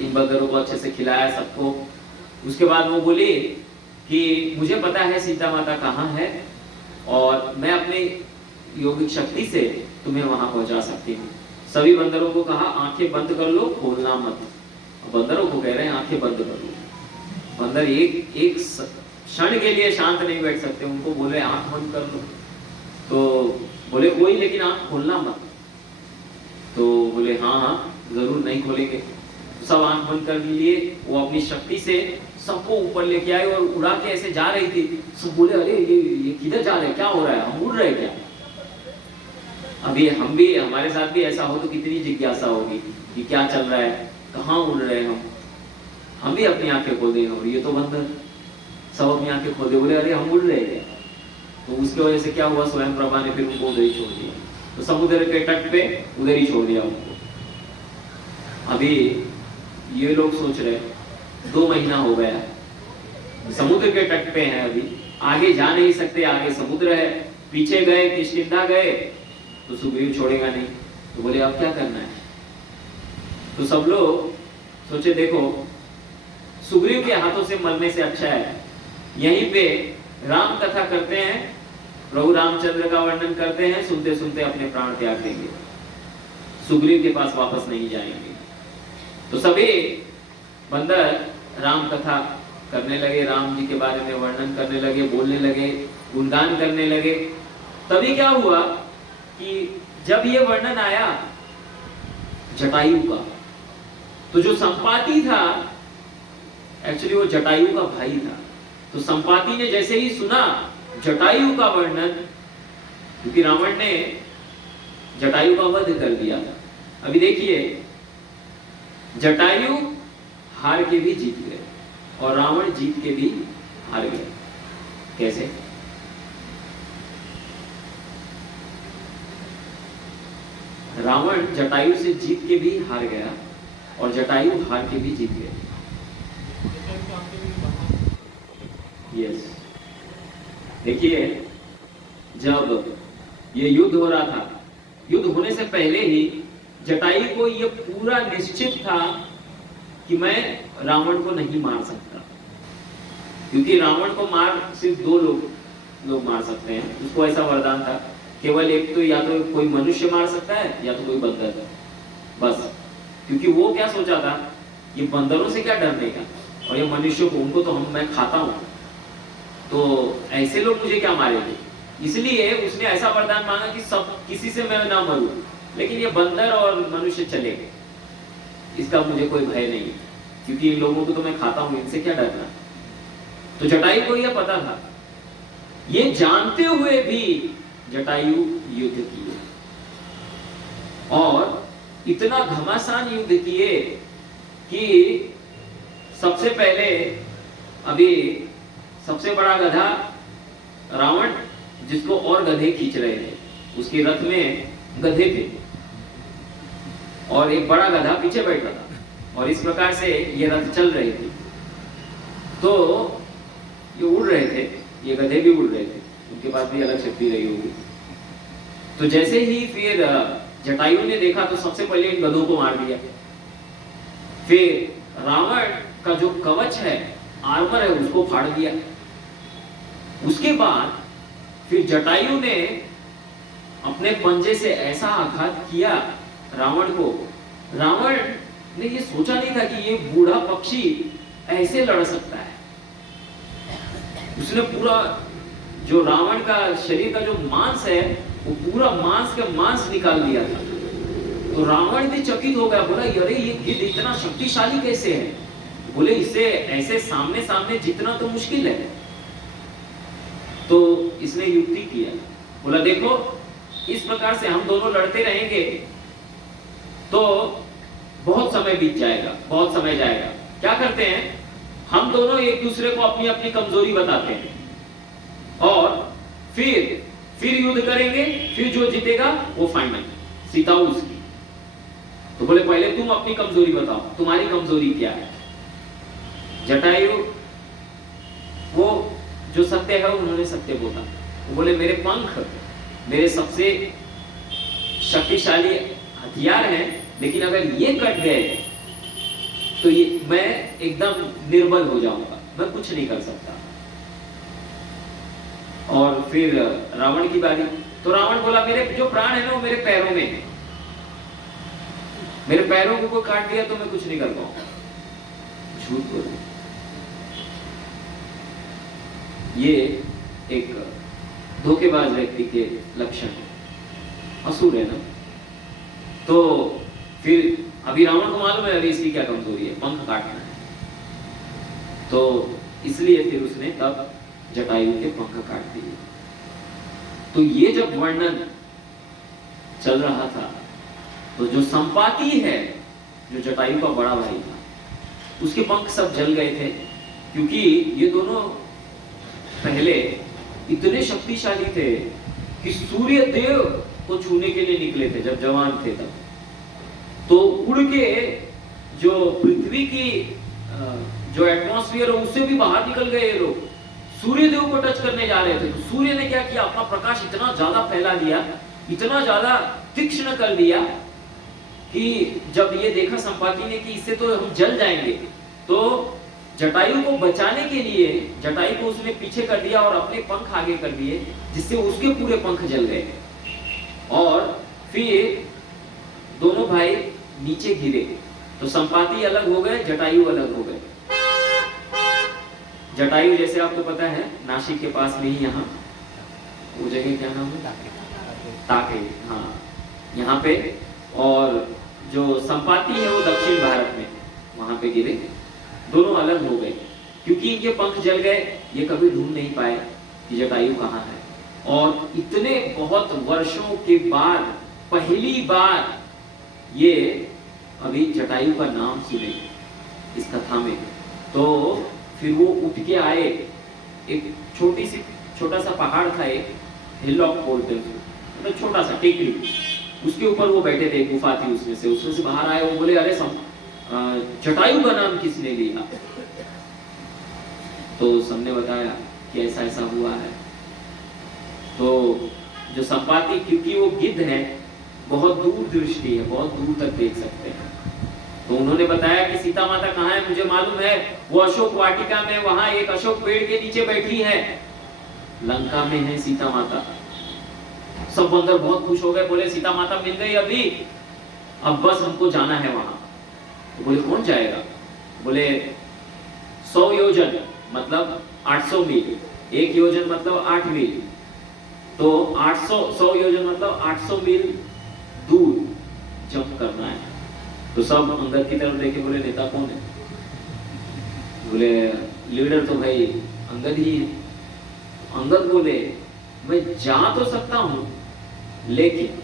इन बंदरों को अच्छे से खिलाया सबको। उसके बाद वो बोली कि मुझे पता है सीता माता कहाँ है, और मैं अपने योगिक शक्ति से तुम्हें वहां पहुंचा सकती हूँ। सभी बंदरों को कहा आंखें बंद कर लो, खोलना मत। बंदरों को कह रहे हैं आंखें बंद कर लो। बंदर एक क्षण के लिए शांत नहीं बैठ सकते, उनको बोले आंख बंद कर लो, तो बोले कोई लेकिन आंख खोलना मत। तो बोले हाँ जरूर नहीं खोलेंगे। सब आंख बंद कर लिए। वो अपनी शक्ति से सबको ऊपर लेके आए और उड़ा के ऐसे जा रही थी। सब बोले अरे ये किधर जा रहे हैं, क्या हो रहा है, हम उड़ रहे क्या? अभी हम भी, हमारे साथ भी ऐसा हो तो कितनी जिज्ञासा होगी कि क्या चल रहा है, कहाँ उड़ रहे हैं हम भी अपनी आंखें खोल देंगे। और ये तो बंदर सब अपनी आंखें खोल दे, बोले अरे हम उड़ रहे थे। तो उसकी वजह से क्या हुआ, स्वयं प्रभा ने फिर उनको उधर ही छोड़ दिया। तो समुद्र के तट पे उधर ही छोड़ दिया उनको। अभी ये लोग सोच रहे 2 महीना हो गया, समुद्र के तट पे हैं, अभी आगे जा नहीं सकते, आगे समुद्र है। पीछे गए, किष्किंधा गए तो सुग्रीव छोड़ेगा नहीं। तो बोले अब क्या करना है? तो सब लोग सोचे देखो सुग्रीव के हाथों से मरने से अच्छा है यहीं पे राम कथा करते हैं, प्रभु रामचंद्र का वर्णन करते हैं, सुनते सुनते अपने प्राण त्याग देंगे, सुग्रीव के पास वापस नहीं जाएंगे। तो सभी बंदर राम कथा करने लगे, राम जी के बारे में वर्णन करने लगे, बोलने लगे, गुणगान करने लगे। तभी क्या हुआ कि जब ये वर्णन आया जटायु का, तो जो संपाति था एक्चुअली वो जटायु का भाई था। तो संपाति ने जैसे ही सुना जटायु का वर्णन, क्योंकि रावण ने जटायु का वध कर दिया था। अभी देखिए जटायु हार के भी जीत गए और रावण जीत के भी हार गए। कैसे? रावण जटायु से जीत के भी हार गया और जटायु हार के भी जीत गए। यस, देखिए जब ये युद्ध हो रहा था, युद्ध होने से पहले ही जटायु को ये पूरा निश्चित था कि मैं रावण को नहीं मार सकता, क्योंकि रावण को मार सिर्फ 2 लोग मार सकते हैं। उसको ऐसा वरदान था, केवल एक तो या तो कोई मनुष्य मार सकता है या तो कोई बंदर, बस। क्योंकि वो क्या सोचा था, ये बंदरों से क्या डरने का, और ये मनुष्यों को, उनको तो मैं खाता हूं, तो ऐसे लोग मुझे क्या मारेंगे। इसलिए उसने ऐसा वरदान मांगा कि सब किसी से मैं ना मरूं, लेकिन ये बंदर और मनुष्य चले गए, इसका मुझे कोई भय नहीं, क्योंकि इन लोगों को तो मैं खाता हूं, इनसे क्या डरना। तो जटायु को यह पता था, ये जानते हुए भी जटायु युद्ध किए और इतना घमासान युद्ध किए कि सबसे पहले अभी सबसे बड़ा गधा रावण, जिसको और गधे खींच रहे थे, उसके रथ में गधे थे और एक बड़ा गधा पीछे बैठा था और इस प्रकार से ये रथ चल रही थी। तो ये उड़ रहे थे, ये गधे भी उड़ रहे थे, उनके पास भी अलग शक्ति रही होगी। तो जैसे ही फिर जटायु ने देखा तो सबसे पहले इन गधों को मार दिया। फिर रावण का जो कवच है, आर्मर है, उसको फाड़ दिया। उसके बाद फिर जटायु ने अपने पंजे से ऐसा आघात किया रावण को। रावण ने ये सोचा नहीं था कि ये बूढ़ा पक्षी ऐसे लड़ सकता है। उसने पूरा जो रावण का शरीर का जो मांस है, वो पूरा मांस के मांस निकाल दिया था। तो रावण भी चकित हो गया, बोला अरे ये गिद्ध इतना शक्तिशाली कैसे है? बोले इसे ऐसे सामने सामने जीतना तो मुश्किल है। तो इसने युक्ति किया, बोला देखो इस प्रकार से हम दोनों लड़ते रहेंगे तो बहुत समय बीत जाएगा, बहुत समय जाएगा। क्या करते हैं, हम दोनों एक दूसरे को अपनी अपनी कमजोरी बताते हैं और फिर युद्ध करेंगे, फिर जो जीतेगा वो फाइनल, सीता उसकी। तो बोले पहले तुम अपनी कमजोरी बताओ, तुम्हारी कमजोरी क्या है? जटायु वो जो सत्य है उन्होंने सत्य बोला। वो बोले मेरे पंख मेरे सबसे शक्तिशाली हथियार हैं, लेकिन अगर ये कट गए तो ये मैं एकदम निर्बल हो जाऊंगा, मैं कुछ नहीं कर सकता। और फिर रावण की बारी। तो रावण बोला मेरे जो प्राण है ना वो मेरे पैरों में है, मेरे पैरों को कोई काट दिया तो मैं कुछ नहीं कर पाऊंगा। झूठ बोल, ये एक धोखेबाज व्यक्ति के लक्षण है, असुर है ना। तो फिर अभी रावण को मालूम है अभी इसकी क्या कमजोरी है, पंख काटना है। तो इसलिए फिर उसने तब जटायु के पंख काट दिए। तो ये जब वर्णन चल रहा था तो जो संपाति है, जो जटायु का बड़ा भाई था, उसके पंख सब जल गए थे, क्योंकि ये दोनों पहले इतने शक्तिशाली थे कि सूर्य देव को छूने के लिए निकले थे जब जवान थे तब। तो उड़ के जो पृथ्वी की जो एटमॉस्फेयर है उससे भी बाहर निकल गए ये लोग, सूर्य देव को टच करने जा रहे थे। तो सूर्य ने क्या किया, अपना प्रकाश इतना ज्यादा फैला दिया, इतना ज्यादा तीक्ष्ण कर दिया कि जब ये देखा संपाति ने कि इससे तो हम जल जाएंगे, तो जटायु को बचाने के लिए जटायु को उसने पीछे कर दिया और अपने पंख आगे कर दिए, जिससे उसके पूरे पंख जल गए। और फिर दोनों भाई नीचे गिरे, तो संपाति अलग हो गए, जटायु अलग हो गए। जटायु जैसे आपको पता है नासिक के पास में ही, यहाँ वो जगह क्या नाम है, ताके, हाँ यहाँ पे। और जो संपाति है वो दक्षिण भारत में, वहां पे गिरे, दोनों अलग हो गए क्योंकि इनके पंख जल गए। ये कभी ढूंढ नहीं पाए कि जटायु कहाँ है। और इतने बहुत वर्षों के बाद पहली बार ये अभी जटायु का नाम सुने इस कथा में। तो फिर वो उठ के आए, एक छोटा सा पहाड़ था, एक हिलॉक बोलते हैं, मतलब छोटा सा टेकरी, उसके ऊपर वो बैठे थे, गुफा थी उसमें से बाहर आए। वो बोले अरे जटायु का नाम किसने लिया? तो सबने बताया कि ऐसा ऐसा हुआ है। तो जो संपाति, क्योंकि वो गिद्ध है, बहुत दूर दृष्टि है, बहुत दूर तक देख सकते हैं, तो उन्होंने बताया कि सीता माता कहाँ है मुझे मालूम है, वो अशोक वाटिका में, वहां एक अशोक पेड़ के नीचे बैठी है, लंका में है सीता माता। सब बंदर बहुत खुश हो गए, बोले सीता माता मिल गई अभी, अब बस हमको जाना है वहां। तो बोले कौन जाएगा? बोले 100 योजन मतलब 800 मील, 1 योजन मतलब 8 मील, तो 100 योजन मतलब 800 मील दूर जंप करना है। तो सब अंगद की तरफ देखे, बोले नेता कौन है? बोले लीडर तो भाई अंगद ही है। अंगद बोले मैं जा तो सकता हूं, लेकिन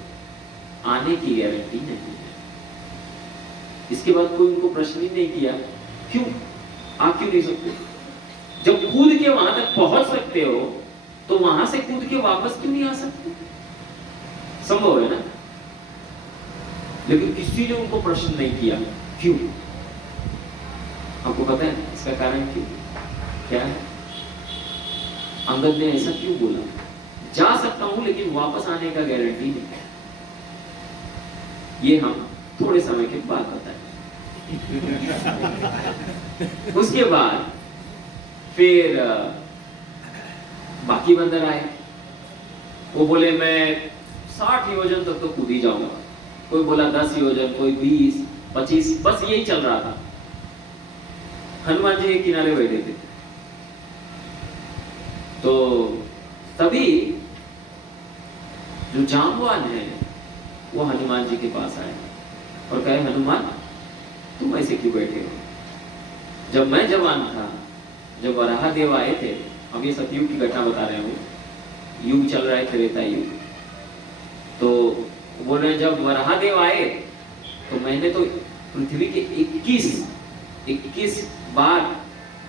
आने की गारंटी नहीं है। इसके बाद कोई उनको प्रश्न ही नहीं किया, क्यों आ क्यों नहीं सकते? जब कूद के वहां तक पहुंच सकते हो तो वहां से कूद के वापस क्यों नहीं आ सकते? संभव है ना? लेकिन किसी ने उनको प्रश्न नहीं किया, क्यों? आपको पता है इसका कारण क्यों क्या है? अंगद ने ऐसा क्यों बोला? जा सकता हूं लेकिन वापस आने का गारंटी नहीं। ये हम थोड़े समय के बाद बताएं। उसके बाद फिर बाकी बंदर आए। वो बोले मैं 60 योजन तक तो कूद ही जाऊंगा। कोई बोला 10 योजन, कोई 20, 25, बस यही चल रहा था। हनुमान जी एक किनारे बैठे थे। तो तभी जो जामवान है वो हनुमान जी के पास आए और कहे, हनुमान तुम ऐसे क्यों बैठे हो? जब मैं जवान था, जब वराह देव आए थे, अब ये सतयुग की घटना बता रहे हूँ, युग चल रहा है त्रेता युग, तो बोल रहे जब वराह देव आए तो मैंने तो पृथ्वी के 21 बार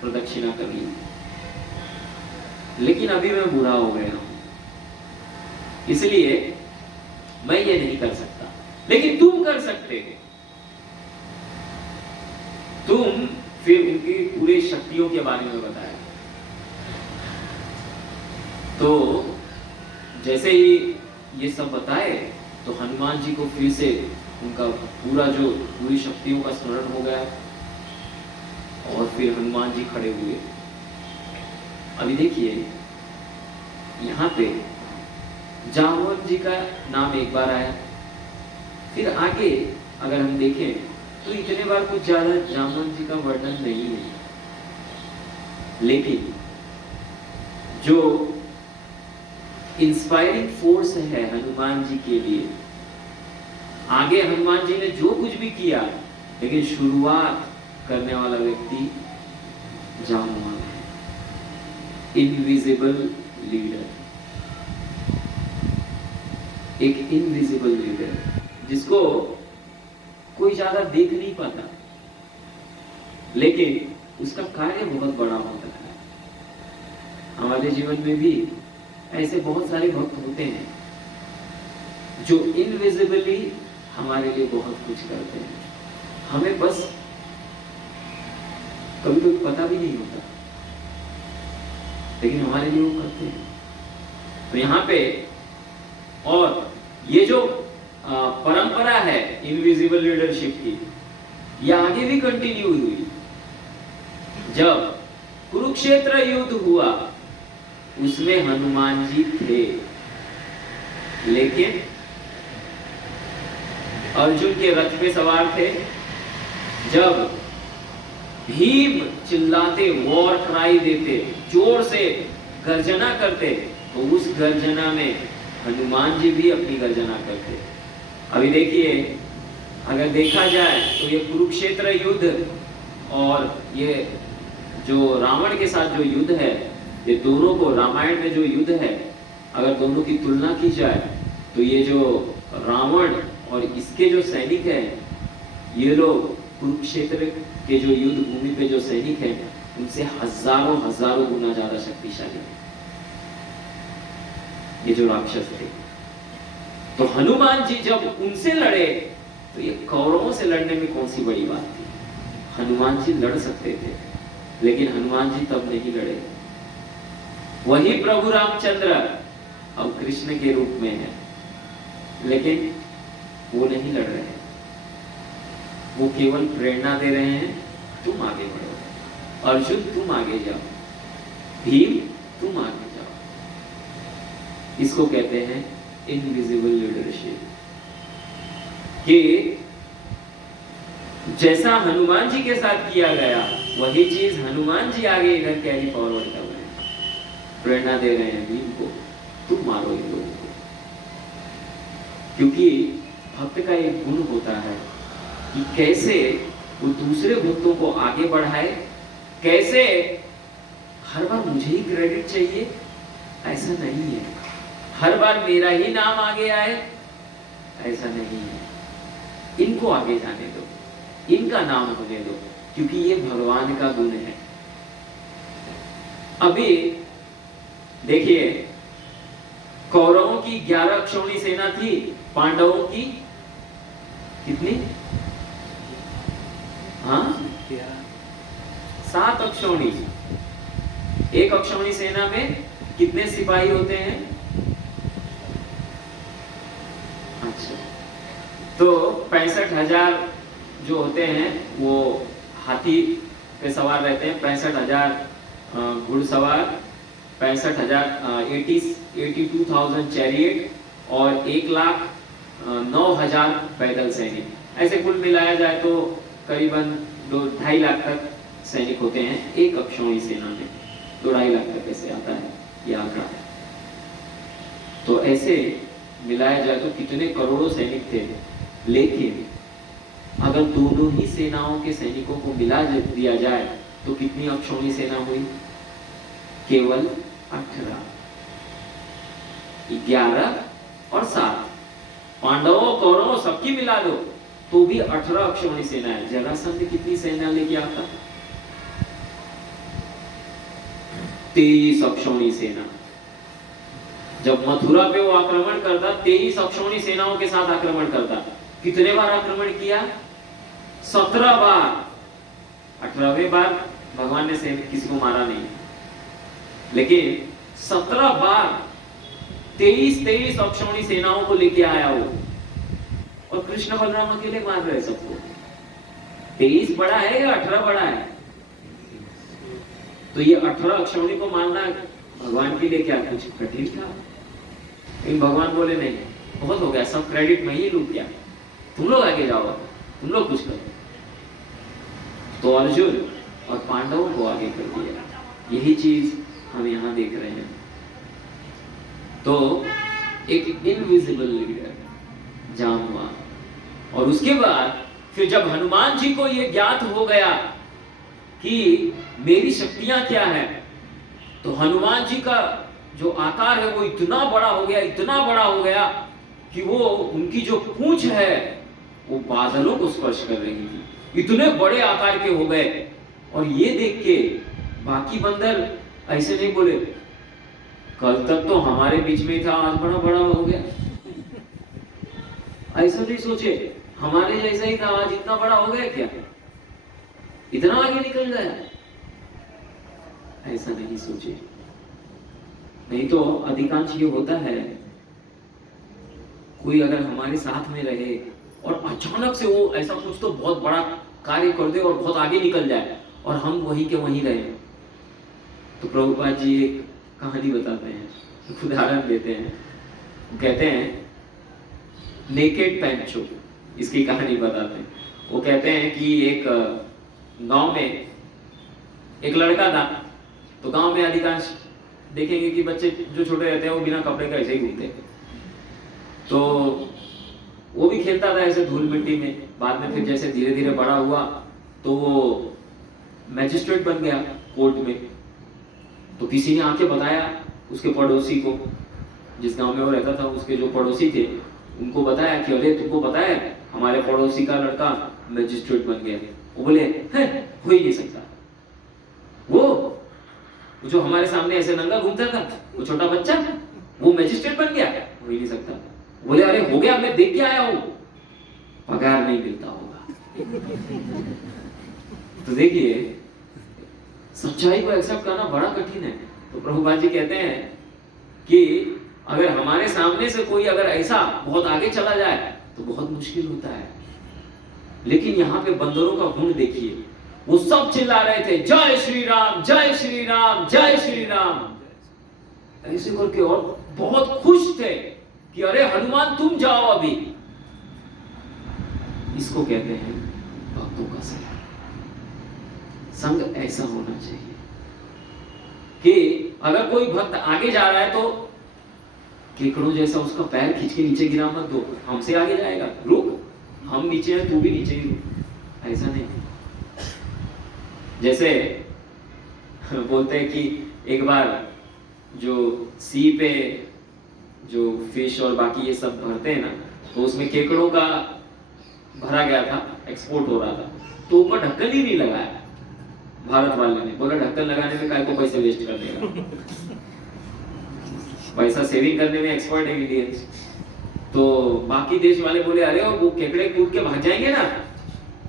प्रदक्षिणा कर ली, लेकिन अभी मैं बूढ़ा हो गया हूं, इसलिए मैं ये नहीं कर सकता, लेकिन तुम कर सकते हो। तुम फिर उनकी पूरी शक्तियों के बारे में बताया। तो जैसे ही ये सब बताए तो हनुमान जी को फिर से उनका पूरी शक्तियों का स्मरण हो गया और फिर हनुमान जी खड़े हुए। अभी देखिए यहाँ पे जामवंत जी का नाम एक बार आया, फिर आगे अगर हम देखें तो इतने बार कुछ ज्यादा जामवंत जी का वर्णन नहीं है, लेकिन जो इंस्पायरिंग फोर्स है हनुमान जी के लिए, आगे हनुमान जी ने जो कुछ भी किया, लेकिन शुरुआत करने वाला व्यक्ति जामवान है। इनविजिबल लीडर, एक इनविजिबल लीडर जिसको कोई ज्यादा देख नहीं पाता, लेकिन उसका कार्य बहुत बड़ा होता है। हमारे जीवन में भी ऐसे बहुत सारे भक्त होते हैं जो इनविजिबली हमारे लिए बहुत कुछ करते हैं, हमें बस कभी कभी पता भी नहीं होता, लेकिन हमारे लिए वो करते हैं। तो यहाँ पे और ये जो परंपरा है इनविजिबल लीडरशिप की, ये आगे भी कंटिन्यू हुई। जब कुरुक्षेत्र युद्ध हुआ उसमें हनुमान जी थे, लेकिन अर्जुन के रथ पे सवार थे। जब भीम चिल्लाते, वॉर क्राई देते, जोर से गर्जना करते, तो उस गर्जना में हनुमान जी भी अपनी गर्जना करते। अभी देखिए, अगर देखा जाए तो ये कुरुक्षेत्र युद्ध और ये जो रावण के साथ जो युद्ध है, ये दोनों को रामायण में जो युद्ध है, अगर दोनों की तुलना की जाए तो ये जो रावण और इसके जो सैनिक हैं, ये लोग कुरुक्षेत्र के जो युद्ध भूमि पे जो सैनिक हैं, उनसे हजारों हजारों गुना ज्यादा शक्तिशाली है ये जो राक्षस थे। तो हनुमान जी जब उनसे लड़े तो ये कौरवों से लड़ने में कौन सी बड़ी बात थी? हनुमान जी लड़ सकते थे, लेकिन हनुमान जी तब नहीं लड़े। वही प्रभु रामचंद्र अब कृष्ण के रूप में है, लेकिन वो नहीं लड़ रहे हैं, वो केवल प्रेरणा दे रहे हैं, तुम आगे बढ़ो, अर्जुन तुम आगे जाओ, भीम तुम आगे जाओ। इसको कहते हैं इनविजिबल लीडरशिप। कि जैसा हनुमान जी के साथ किया गया, वही चीज हनुमान जी आगे इधर कैरी फॉरवर्ड कर रहे हैं, प्रेरणा दे रहे हैं भीम को, तुम मारो इन लोगों को। क्योंकि भक्त का एक गुण होता है कि कैसे वो दूसरे भक्तों को आगे बढ़ाए, कैसे हर बार मुझे ही क्रेडिट चाहिए, ऐसा नहीं है, हर बार मेरा ही नाम आगे आए, ऐसा नहीं है। इनको आगे जाने दो, इनका नाम होने दो, क्योंकि ये भगवान का गुण है। अभी देखिए, कौरवों की 11 अक्षौणी सेना थी, पांडवों की कितनी? हाँ, 7 अक्षौणी। एक अक्षौणी सेना में कितने सिपाही होते हैं? अच्छा, तो 65,000 जो होते हैं वो हाथी पे सवार रहते हैं, 65,000 घुड़सवार, 82,000 चैरियट और 1,09,000 पैदल सैनिक। ऐसे कुल मिलाया जाए तो करीबन 2-2.5 लाख तक सैनिक होते हैं एक अक्षौणी सेना में। 2-2.5 लाख तक ऐसे आता है ये आंकड़ा। तो ऐसे मिलाया जाए तो कितने करोड़ों सैनिक थे। लेकिन अगर दोनों ही सेनाओं के सैनिकों को मिला दिया जाए तो कितनी अक्षौणी सेना हुई? केवल 18। 11 और 7, पांडवों कौरवों सबकी मिला दो तो भी 18 अक्षौणी सेना है। जरासंध कितनी सेना लेके आता? 23 अक्षौणी सेना। जब मथुरा पे वो आक्रमण करता 23 अक्षौणी सेनाओं के साथ आक्रमण करता। कितने बार आक्रमण किया? 17 बार। 18वें बार भगवान ने किसी को मारा नहीं, लेकिन 17 बार 23 अक्षौणी सेनाओं को लेके आया वो। और कृष्ण बलराम अकेले मार रहे सबको। 23 बड़ा है या 18 बड़ा है? तो ये 18 अक्षौणी को मारना भगवान के लिए क्या कुछ कठिन था? लेकिन भगवान बोले नहीं, बहुत हो गया, सब क्रेडिट मैं ही लूट गया, तुम लोग आगे जाओ, तुम लोग कुछ करो। तो अर्जुन और पांडवों को आगे कर दिया। यही चीज हम यहाँ देख रहे हैं। तो एक इनविजिबल लीडर जामवान। और उसके बाद फिर जब हनुमान जी को यह ज्ञात हो गया कि मेरी शक्तियां क्या है, तो हनुमान जी का जो आकार है वो इतना बड़ा हो गया, इतना बड़ा हो गया कि वो उनकी जो पूंछ है वो बादलों को स्पर्श कर रही थी। इतने बड़े आकार के हो गए। और ये देख के बाकी बंदर ऐसे नहीं बोले, कल तक तो हमारे बीच में था, आज बड़ा बड़ा हो गया। ऐसा नहीं सोचे, हमारे जैसा ही था, आज इतना बड़ा हो गया क्या, इतना आगे निकल गया। ऐसा नहीं सोचे। नहीं तो अधिकांश ये होता है, कोई अगर हमारे साथ में रहे और अचानक से वो ऐसा कुछ तो बहुत बड़ा कार्य कर दे और बहुत आगे निकल जाए और हम वहीं के वहीं रहे। तो प्रभुपाद जी एक कहानी बताते हैं, एक उदाहरण देते हैं। वो कहते हैं नेकेड पैंचो, इसकी कहानी बताते हैं। वो कहते हैं कि एक गांव में एक लड़का था। तो गांव में अधिकांश देखेंगे कि बच्चे जो छोटे रहते हैं वो बिना कपड़े का ऐसे ही घूमते हैं। तो वो भी खेलता था ऐसे धूल मिट्टी में। बाद में फिर जैसे धीरे धीरे बड़ा हुआ तो वो मैजिस्ट्रेट बन गया कोर्ट में। तो किसी ने आके बताया उसके पड़ोसी को, जिस गांव में वो रहता था, उसके जो पड़ोसी थे उनको बताया कि अरे तुमको पता है हमारे पड़ोसी का लड़का मैजिस्ट्रेट बन गया। वो बोले हो ही नहीं सकता, वो जो हमारे सामने ऐसे नंगा घूमता था वो छोटा बच्चा वो मैजिस्ट्रेट बन गया, हो ही नहीं सकता। बोले अरे हो गया, मैं देख के आया हूं, पगार नहीं मिलता होगा। तो देखिए सच्चाई को एक्सेप्ट करना बड़ा कठिन है। तो प्रभुपाद जी कहते हैं कि अगर हमारे सामने से कोई अगर ऐसा बहुत आगे चला जाए तो बहुत मुश्किल होता है। लेकिन यहाँ पे बंदरों का गुण देखिए, वो सब चिल्ला रहे थे जय श्री राम जय श्री राम जय श्री राम ऐसे करके, और बहुत खुश थे कि अरे हनुमान तुम जाओ अभी। इसको कहते हैं भक्तों का संग। संग ऐसा होना चाहिए कि अगर कोई भक्त आगे जा रहा है तो केकड़ों जैसा उसका पैर खींच के नीचे गिरा मत दो, हमसे आगे जाएगा, रुक, हम नीचे हैं तू भी नीचे ही रुक। ऐसा नहीं। जैसे बोलते हैं कि एक बार जो सी पे जो फिश और बाकी ये सब भरते हैं ना, तो उसमें केकड़ों का भरा गया था, एक्सपोर्ट हो रहा था। तो ऊपर ढक्कन ही नहीं लगाया भारत वाले ने। बोला ढक्कन लगाने में काय को पैसे वेस्ट कर देगा, पैसा सेविंग करने में एक्सपर्ट है इंडियंस। तो बाकी देश वाले बोले अरे वो केकड़े कूद के भाग जाएंगे ना।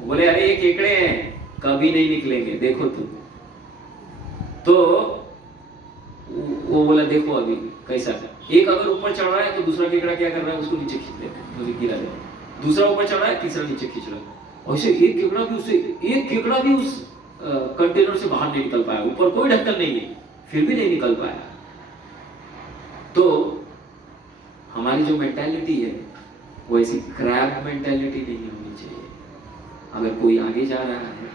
बोले अरे ये केकड़े हैं, कभी नहीं निकलेंगे, देखो तुम। तो वो बोला देखो अभी कैसा है, एक अगर ऊपर चढ़ रहा है तो दूसरा केकड़ा क्या कर रहा है, उसको नीचे खींच देता है, तो गिरा देता है। दूसरा ऊपर चढ़ रहा है, तीसरा नीचे खींच रहा है, और ऐसे एक केकड़ा भी उस कंटेनर से बाहर नहीं निकल पाया। ऊपर कोई ढक्कन नहीं है, फिर भी नहीं निकल पाया। तो हमारी जो मेंटालिटी है वो ऐसी क्रैब मेंटालिटी नहीं होनी चाहिए। अगर कोई आगे जा रहा है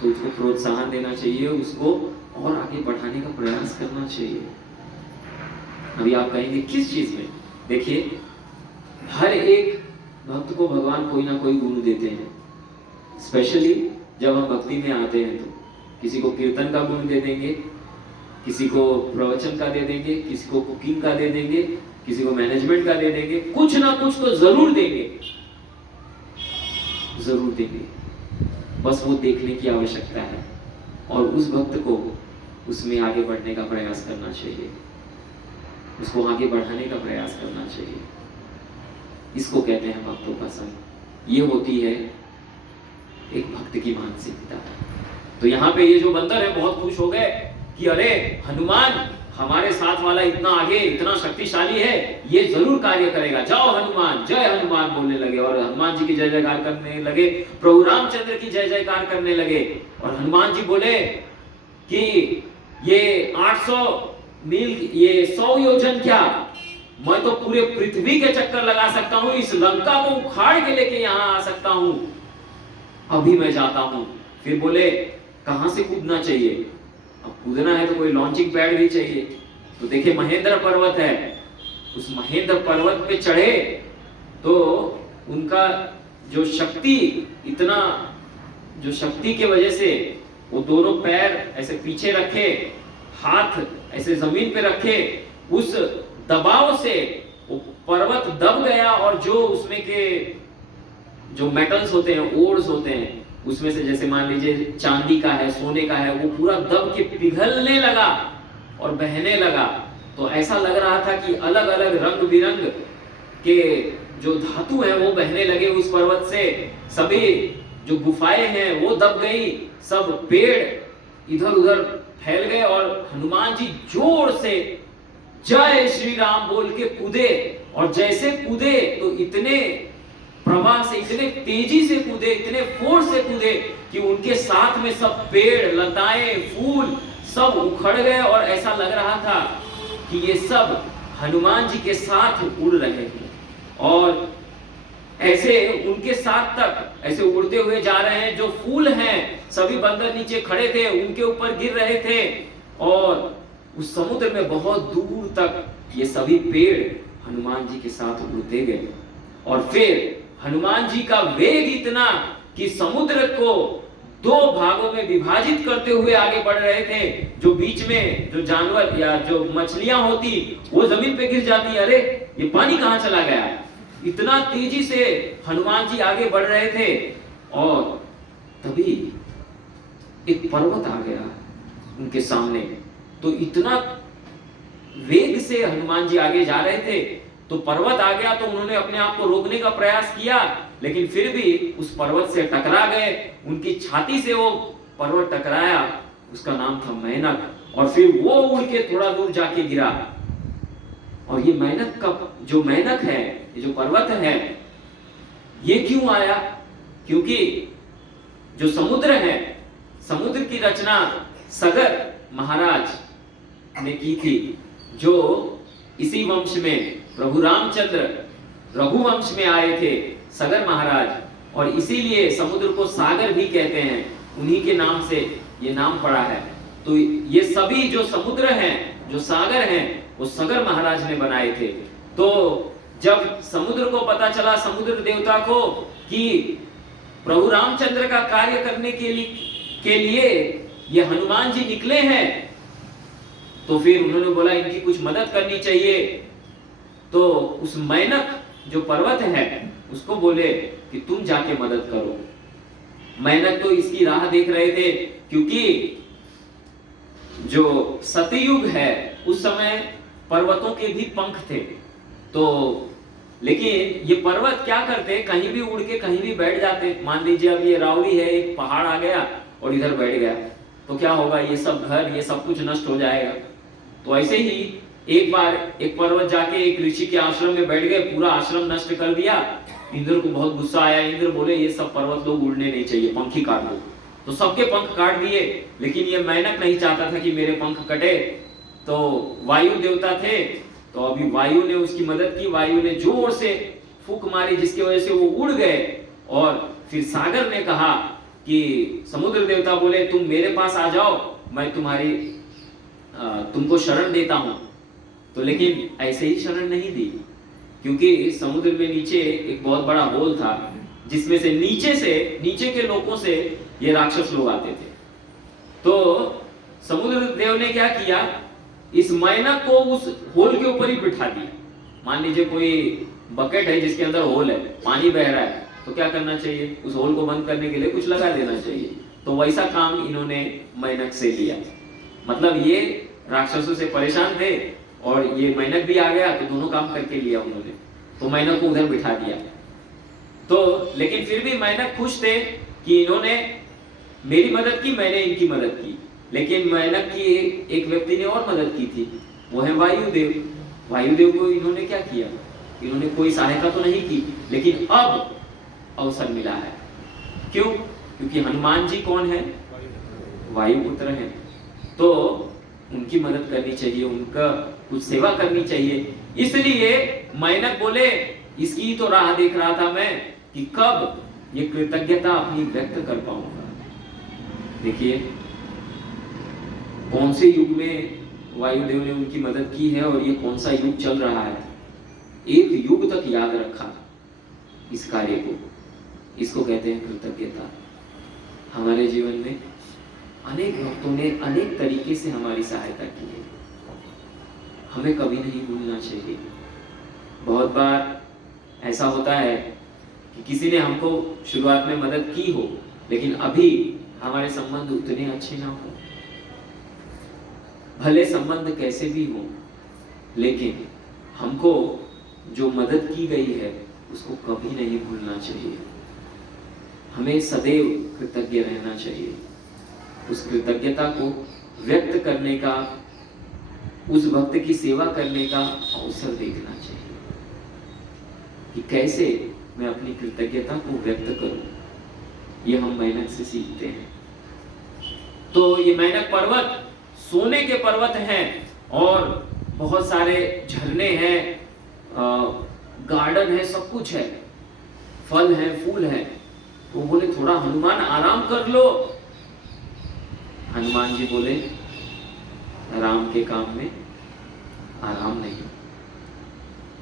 तो उसको प्रोत्साहन देना चाहिए, उसको और आगे बढ़ाने का प्रयास करना चाहिए। अभी आप कहेंगे किस चीज में? देखिए, हर एक भक्त को भगवान कोई ना कोई गुण देते हैं। स्पेशली जब हम भक्ति में आते हैं तो किसी को कीर्तन का गुण दे देंगे, किसी को प्रवचन का दे देंगे, किसी को कुकिंग का दे देंगे, किसी को मैनेजमेंट का दे देंगे, कुछ ना कुछ तो जरूर देंगे, जरूर देंगे। बस वो देखने की आवश्यकता है और उस भक्त को उसमें आगे बढ़ने का प्रयास करना चाहिए, उसको आगे बढ़ाने का प्रयास करना चाहिए। इसको कहते हैं भक्तों का संग। ये होती है एक भक्त की मानसिकता। तो यहाँ पे ये जो बंदर है बहुत खुश हो गए कि अरे हनुमान हमारे साथ वाला इतना आगे, इतना शक्तिशाली है, ये जरूर कार्य करेगा, जाओ हनुमान, जय हनुमान बोलने लगे और हनुमान जी की जय जयकार करने लगे, प्रभु रामचंद्र की जय जयकार करने लगे। और हनुमान जी बोले कि ये 800 मील, ये 100 योजन क्या, मैं तो पूरे पृथ्वी के चक्कर लगा सकता हूं, इस लंका को उखाड़ के लेके यहां आ सकता हूं, अभी मैं जाता हूं। फिर बोले कहां से कूदना चाहिए? अब कूदना है तो कोई लॉन्चिंग पैड भी चाहिए। तो देखिए महेंद्र पर्वत है, उस महेंद्र पर्वत पे चढ़े तो उनका जो शक्ति, इतना जो शक्ति के वजह से वो दोनों पैर ऐसे पीछे रखे, हाथ ऐसे जमीन पे रखे, उस दबाव से वो पर्वत दब गया और जो उसमें के जो मेटल्स होते हैं, ओर्स होते हैं, उसमें से जैसे मान लीजिए चांदी का है, सोने का है, वो पूरा दब के पिघलने लगा और बहने लगा। तो ऐसा लग रहा था कि अलग अलग रंग बिरंग के जो धातु हैं वो बहने लगे उस पर्वत से। सभी जो गुफाएं हैं वो दब गई, सब पेड़ इधर उधर फैल गए और हनुमान जी जोर से जय श्री राम बोल के कूदे। और जैसे कूदे तो इतने प्रवाह से, इतने तेजी से कूदे, इतने फोर्स से कूदे कि उनके साथ में सब पेड़, लताएं, फूल सब उखड़ गए और ऐसा लग रहा था कि ये सब हनुमान जी के साथ उड़ रहे हैं और ऐसे उनके साथ तक ऐसे उड़ते हुए जा रहे हैं। जो फूल हैं सभी बंदर नीचे खड़े थे, उनके ऊपर गिर रहे थे और उस समुद्र में बहुत दूर तक ये सभी पेड़ हनुमान जी के साथ उड़ते गए। और फिर हनुमान जी का वेग इतना कि समुद्र को 2 भागों में विभाजित करते हुए आगे बढ़ रहे थे। जो बीच में जो जानवर या जो मछलियां होती वो जमीन पे गिर जाती, अरे ये पानी कहां चला गया। इतना तेजी से हनुमान जी आगे बढ़ रहे थे और तभी एक पर्वत आ गया उनके सामने। तो इतना वेग से हनुमान जी आगे जा रहे थे तो पर्वत आ गया, तो उन्होंने अपने आप को रोकने का प्रयास किया, लेकिन फिर भी उस पर्वत से टकरा गए। उनकी छाती से वो पर्वत टकराया, उसका नाम था मेनक। और फिर वो उड़ के थोड़ा दूर जाके गिरा। और ये मेनक का जो मेनक है, ये जो पर्वत है, ये क्यों आया? क्योंकि जो समुद्र है, समुद्र की रचना सगर महाराज ने की थी, जो इसी वंश में प्रभु रामचंद्र रघुवंश में आए थे, सगर महाराज। और इसीलिए समुद्र को सागर भी कहते हैं, उन्हीं के नाम से ये नाम पड़ा है। तो ये सभी जो समुद्र हैं, जो सागर हैं, वो सगर महाराज ने बनाए थे। तो जब समुद्र को पता चला, समुद्र देवता को, कि प्रभु रामचंद्र का कार्य करने के लिए ये हनुमान जी निकले हैं, तो फिर उन्होंने बोला इनकी कुछ मदद करनी चाहिए। तो उस मेनक जो पर्वत है उसको बोले कि तुम जाके मदद करो। मेनक तो इसकी राह देख रहे थे, क्योंकि जो सतयुग है उस समय पर्वतों के भी पंख थे। तो लेकिन ये पर्वत क्या करते, कहीं भी उड़ के कहीं भी बैठ जाते। मान लीजिए अब ये रावली है, एक पहाड़ आ गया और इधर बैठ गया, तो क्या होगा, ये सब घर, ये सब कुछ नष्ट हो जाएगा। तो ऐसे ही एक बार एक पर्वत जाके एक ऋषि के आश्रम में बैठ गए, पूरा आश्रम नष्ट कर दिया। इंद्र को बहुत गुस्सा आया। इंद्र बोले ये सब पर्वत लोग उड़ने नहीं चाहिए, पंख ही काट दो। तो सबके पंख काट दिए, लेकिन ये मेंढक नहीं चाहता था कि मेरे पंख कटे। तो वायु देवता थे, तो अभी वायु ने उसकी मदद की। वायु ने जोर से फूंक मारी, जिसकी वजह से वो उड़ गए। और फिर सागर ने कहा कि समुद्र देवता बोले तुम मेरे पास आ जाओ, मैं तुमको शरण देता हूं। तो लेकिन ऐसे ही शरण नहीं दी, क्योंकि समुद्र में नीचे एक बहुत बड़ा होल था, जिसमें से नीचे के लोगों से ये राक्षस लोग आते थे। तो समुद्र देव ने क्या किया, इस मेंढक को उस होल के ऊपर ही बिठा दिया। मान लीजिए कोई बकेट है जिसके अंदर होल है, पानी बह रहा है, तो क्या करना चाहिए, उस होल को बंद करने के लिए कुछ लगा देना चाहिए। तो वैसा काम इन्होंने मेंढक से लिया। मतलब ये राक्षसों से परेशान थे और ये मेंढक भी आ गया, तो दोनों काम करके लिया उन्होंने। तो मेंढक को उधर बिठा दिया। तो लेकिन फिर भी मेंढक खुश थे कि इन्होंने मेरी मदद की, मैंने इनकी मदद की। लेकिन मेंढक की एक व्यक्ति ने और मदद की थी, वो है वायुदेव। वायुदेव को इन्होंने क्या किया, इन्होंने कोई सहायता तो नहीं की, लेकिन अब अवसर मिला है। क्यों? क्योंकि हनुमान जी कौन है, वायुपुत्र हैं। तो उनकी मदद करनी चाहिए, उनका कुछ सेवा करनी चाहिए। इसलिए मेंढक बोले इसकी तो राह देख रहा था मैं कि कब ये कृतज्ञता अपनी व्यक्त कर पाऊंगा। देखिए कौन से युग में वायुदेव ने उनकी मदद की है और ये कौन सा युग चल रहा है। एक युग तक याद रखा इस कार्य को, इसको कहते हैं कृतज्ञता। हमारे जीवन में अनेक भक्तों ने अनेक तरीके से हमारी सहायता की है, हमें कभी नहीं भूलना चाहिए। बहुत बार ऐसा होता है कि किसी ने हमको शुरुआत में मदद की हो, लेकिन अभी हमारे संबंध उतने अच्छे ना हो। भले संबंध कैसे भी हो, लेकिन हमको जो मदद की गई है उसको कभी नहीं भूलना चाहिए। हमें सदैव कृतज्ञ रहना चाहिए। उस कृतज्ञता को व्यक्त करने का, उस भक्त की सेवा करने का अवसर देखना चाहिए कि कैसे मैं अपनी कृतज्ञता को व्यक्त करूं। ये हम मेंढक से सीखते हैं। तो ये मेंढक पर्वत सोने के पर्वत हैं और बहुत सारे झरने हैं, गार्डन है, सब कुछ है, फल है, फूल है। तो बोले थोड़ा हनुमान आराम कर लो। हनुमान जी बोले राम के काम में आराम नहीं,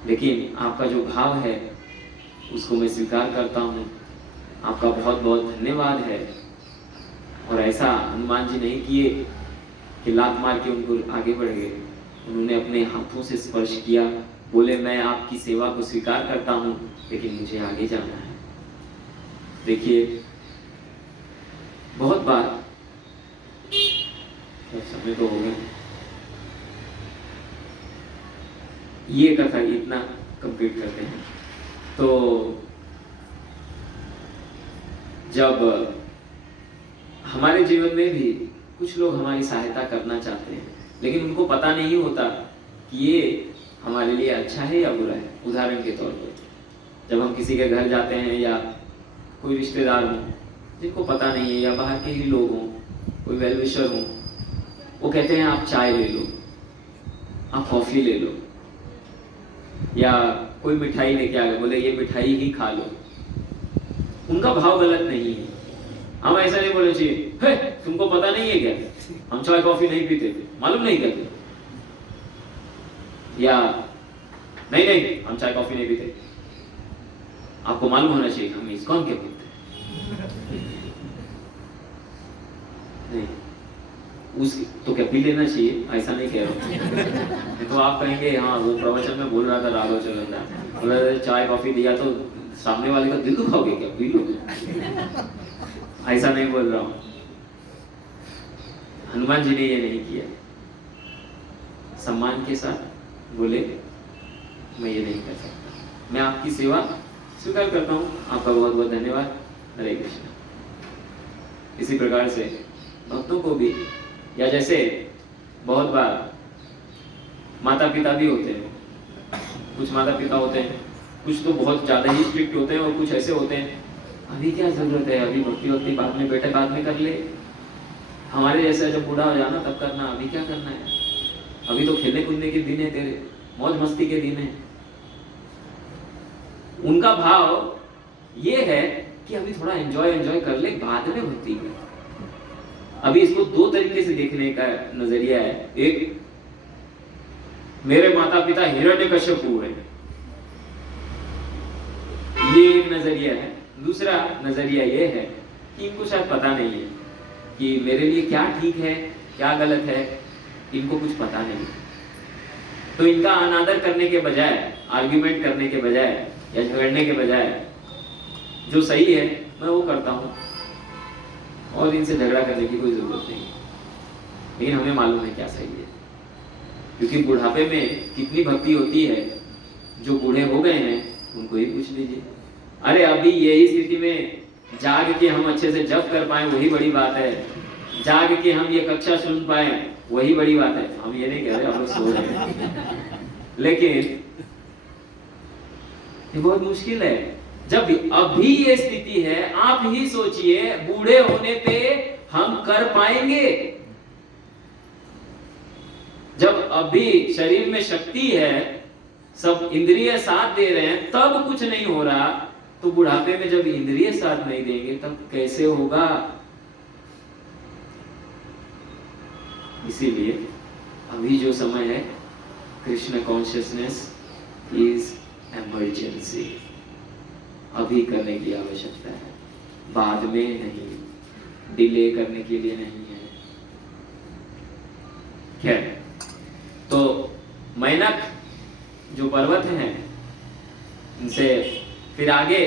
लेकिन आपका जो भाव है उसको मैं स्वीकार करता हूँ। आपका बहुत बहुत धन्यवाद है। और ऐसा हनुमान जी नहीं किए कि लात मार के उनको आगे बढ़ गए। उन्होंने अपने हाथों से स्पर्श किया, बोले मैं आपकी सेवा को स्वीकार करता हूँ, लेकिन मुझे आगे जाना है। देखिए बहुत बार, समय तो हो गया, ये कथा इतना कंप्लीट करते हैं। तो जब हमारे जीवन में भी कुछ लोग हमारी सहायता करना चाहते हैं, लेकिन उनको पता नहीं होता कि ये हमारे लिए अच्छा है या बुरा है। उदाहरण के तौर पर जब हम किसी के घर जाते हैं या कोई रिश्तेदार हो जिनको पता नहीं है, या बाहर के ही लोग हों, कोई वेल विशर हो, वो कहते हैं आप चाय ले लो, आप कॉफ़ी ले लो, या कोई मिठाई लेके आ गए, बोले ये मिठाई ही खा लो। उनका भाव गलत नहीं है। हम ऐसा नहीं बोले चाहिए, हे तुमको पता नहीं है क्या, हम चाय कॉफी नहीं पीते, मालूम नहीं कहते, या नहीं नहीं हम चाय कॉफी नहीं पीते, आपको मालूम होना चाहिए हम इस्कॉन के पीते नहीं। उस तो क्या पी लेना चाहिए, ऐसा नहीं कह रहा। तो आप कहेंगे हाँ वो प्रवचन में बोल रहा था राघव चलंदा, बोला चाय कॉफी दिया तो सामने वाले का दिल दुखाओगे क्या, पी लो। ऐसा नहीं बोल रहा हूं। हनुमान जी ने ये नहीं किया, सम्मान के साथ बोले मैं ये नहीं कर सकता, मैं आपकी सेवा स्वीकार करता हूं, आपका बहुत बहुत धन्यवाद, हरे कृष्ण। इसी प्रकार से भक्तों को भी, या जैसे बहुत बार माता पिता भी होते हैं, कुछ माता पिता होते हैं, कुछ तो बहुत ज़्यादा ही स्ट्रिक्ट होते हैं और कुछ ऐसे होते हैं अभी क्या ज़रूरत है, अभी भक्ति बाद में, बेटा बाद में कर ले, हमारे जैसा जब बूढ़ा हो जाना तब करना, अभी क्या करना है, अभी तो खेलने कूदने के दिन है, तेरे मौज मस्ती के दिन है। उनका भाव ये है कि अभी थोड़ा एंजॉय कर ले, बाद में भक्ति कर। अभी इसको दो तरीके से देखने का नजरिया है। एक, मेरे माता पिता हिरण्यकश्यपु है, ये एक नजरिया है। दूसरा नजरिया ये है कि इनको शायद पता नहीं है कि मेरे लिए क्या ठीक है क्या गलत है, इनको कुछ पता नहीं, तो इनका अनादर करने के बजाय, आर्ग्यूमेंट करने के बजाय या झगड़ने के बजाय जो सही है मैं वो करता हूँ, और इनसे झगड़ा करने की कोई जरूरत नहीं। लेकिन हमें मालूम है क्या सही है, क्योंकि बुढ़ापे में कितनी भक्ति होती है, जो बूढ़े हो गए हैं उनको ही पूछ लीजिए। अरे अभी यही स्थिति में जाग के हम अच्छे से जप कर पाए वही बड़ी बात है, जाग के हम ये कक्षा सुन पाए वही बड़ी बात है। हम ये नहीं कह रहे हम लोग सो रहे हैं, लेकिन ये बहुत मुश्किल है। जब अभी ये स्थिति है, आप ही सोचिए बूढ़े होने पे हम कर पाएंगे? जब अभी शरीर में शक्ति है, सब इंद्रिय साथ दे रहे हैं, तब कुछ नहीं हो रहा, तो बुढ़ापे में जब इंद्रिय साथ नहीं देंगे तब कैसे होगा? इसीलिए अभी जो समय है, कृष्ण कॉन्शियसनेस इज इमरजेंसी, अभी करने की आवश्यकता है, बाद में नहीं, डिले करने के लिए नहीं है। खैर, तो मैनक जो पर्वत हैं, इनसे फिर आगे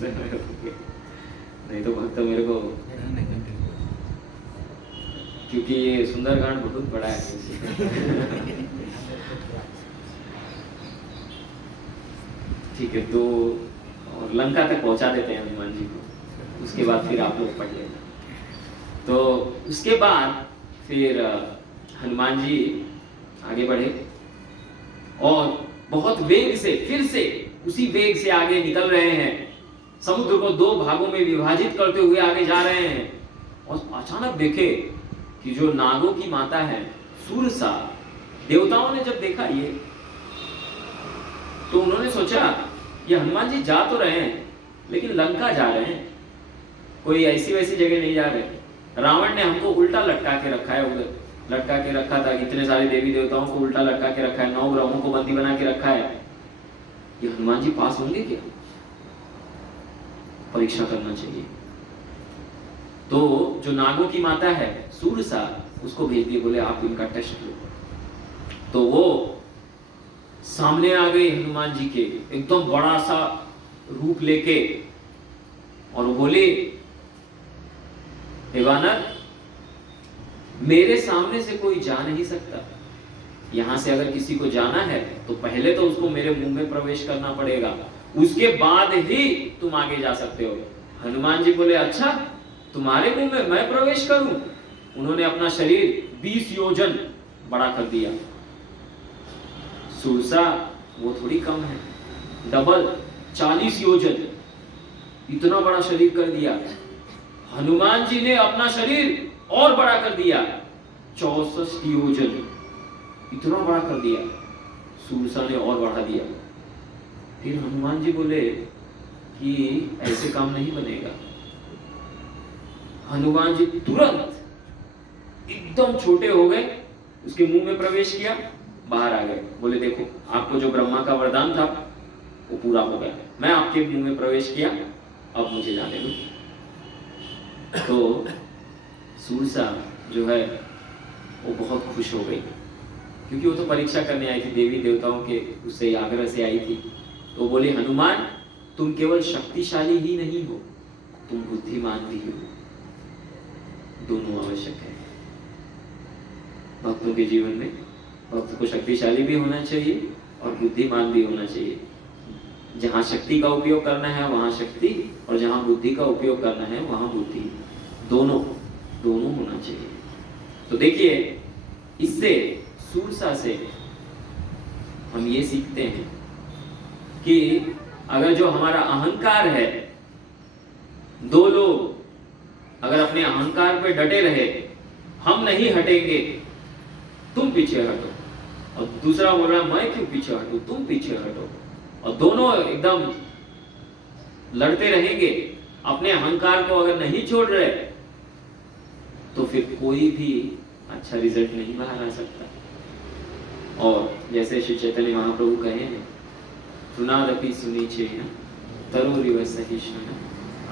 नहीं तो भक्त मेरे को, क्योंकि ये सुंदरकांड बहुत बड़ा है। ठीक है, तो और लंका तक पहुंचा देते हैं हनुमान जी को, उसके बाद फिर आप लोग पढ़ लेना। तो उसके बाद फिर हनुमान जी आगे बढ़े और बहुत वेग से, फिर से उसी वेग से आगे निकल रहे हैं, समुद्र को दो भागों में विभाजित करते हुए आगे जा रहे हैं। और अचानक देखे कि जो नागों की माता है सूरसा, देवताओं ने जब देखा ये, तो उन्होंने सोचा ये हनुमान जी जा तो रहे हैं लेकिन लंका जा रहे हैं, कोई ऐसी वैसी जगह नहीं जा रहे। रावण ने हमको उल्टा लटका के रखा है, उधर लटका के रखा था, इतने सारे देवी देवताओं को उल्टा लटका के रखा है, 9 ग्रहों को बंदी बना के रखा है। ये हनुमान जी पास होंगे क्या? परीक्षा करना चाहिए। तो जो नागों की माता है सूरसा, उसको भेज दिए, बोले आप इनका टेस्ट लो। तो वो सामने आ गई हनुमान जी के, एकदम बड़ा सा रूप लेके, और बोले हे वानर, मेरे सामने से कोई जा नहीं सकता, यहां से अगर किसी को जाना है तो पहले तो उसको मेरे मुंह में प्रवेश करना पड़ेगा, उसके बाद ही तुम आगे जा सकते हो। हनुमान जी बोले अच्छा, तुम्हारे मुंह में मैं प्रवेश करूं? उन्होंने अपना शरीर 20 योजन बड़ा कर दिया। सूरसा वो थोड़ी कम है, डबल 40 योजन, इतना बड़ा शरीर कर दिया। हनुमान जी ने अपना शरीर और बड़ा कर दिया, 64 योजन, इतना बड़ा कर दिया। सूरसा ने और बढ़ा दिया। फिर हनुमान जी बोले कि ऐसे काम नहीं बनेगा। हनुमान जी तुरंत एकदम छोटे हो गए, उसके मुंह में प्रवेश किया, बाहर आ गए। बोले देखो, आपको जो ब्रह्मा का वरदान था वो पूरा हो गया, मैं आपके मुंह में प्रवेश किया, अब मुझे जाने दो। तो सूरसा जो है वो बहुत खुश हो गई, क्योंकि वो तो परीक्षा करने आई थी, देवी देवताओं के उससे आग्रह से आई थी। तो बोले हनुमान, तुम केवल शक्तिशाली ही नहीं हो, तुम बुद्धिमान भी हो, दोनों आवश्यक है भक्तों के जीवन में। भक्त को शक्तिशाली भी होना चाहिए और बुद्धिमान भी होना चाहिए। जहां शक्ति का उपयोग करना है वहां शक्ति और जहाँ बुद्धि का उपयोग करना है वहाँ बुद्धि, दोनों होना चाहिए। तो देखिए, इससे सूरसा से हम ये सीखते हैं कि अगर जो हमारा अहंकार है, दो लोग अगर अपने अहंकार पे डटे रहे, हम नहीं हटेंगे, तुम पीछे हटो, और दूसरा बोल रहा मैं क्यों पीछे हटूं, तुम पीछे हटो, और दोनों एकदम लड़ते रहेंगे, अपने अहंकार को अगर नहीं छोड़ रहे, तो फिर कोई भी अच्छा रिजल्ट नहीं बाहर आ सकता। और जैसे श्री चैतन्य महाप्रभु कहे हैं, सुनादपि सुनीचे तरुरिव सहिष्णुना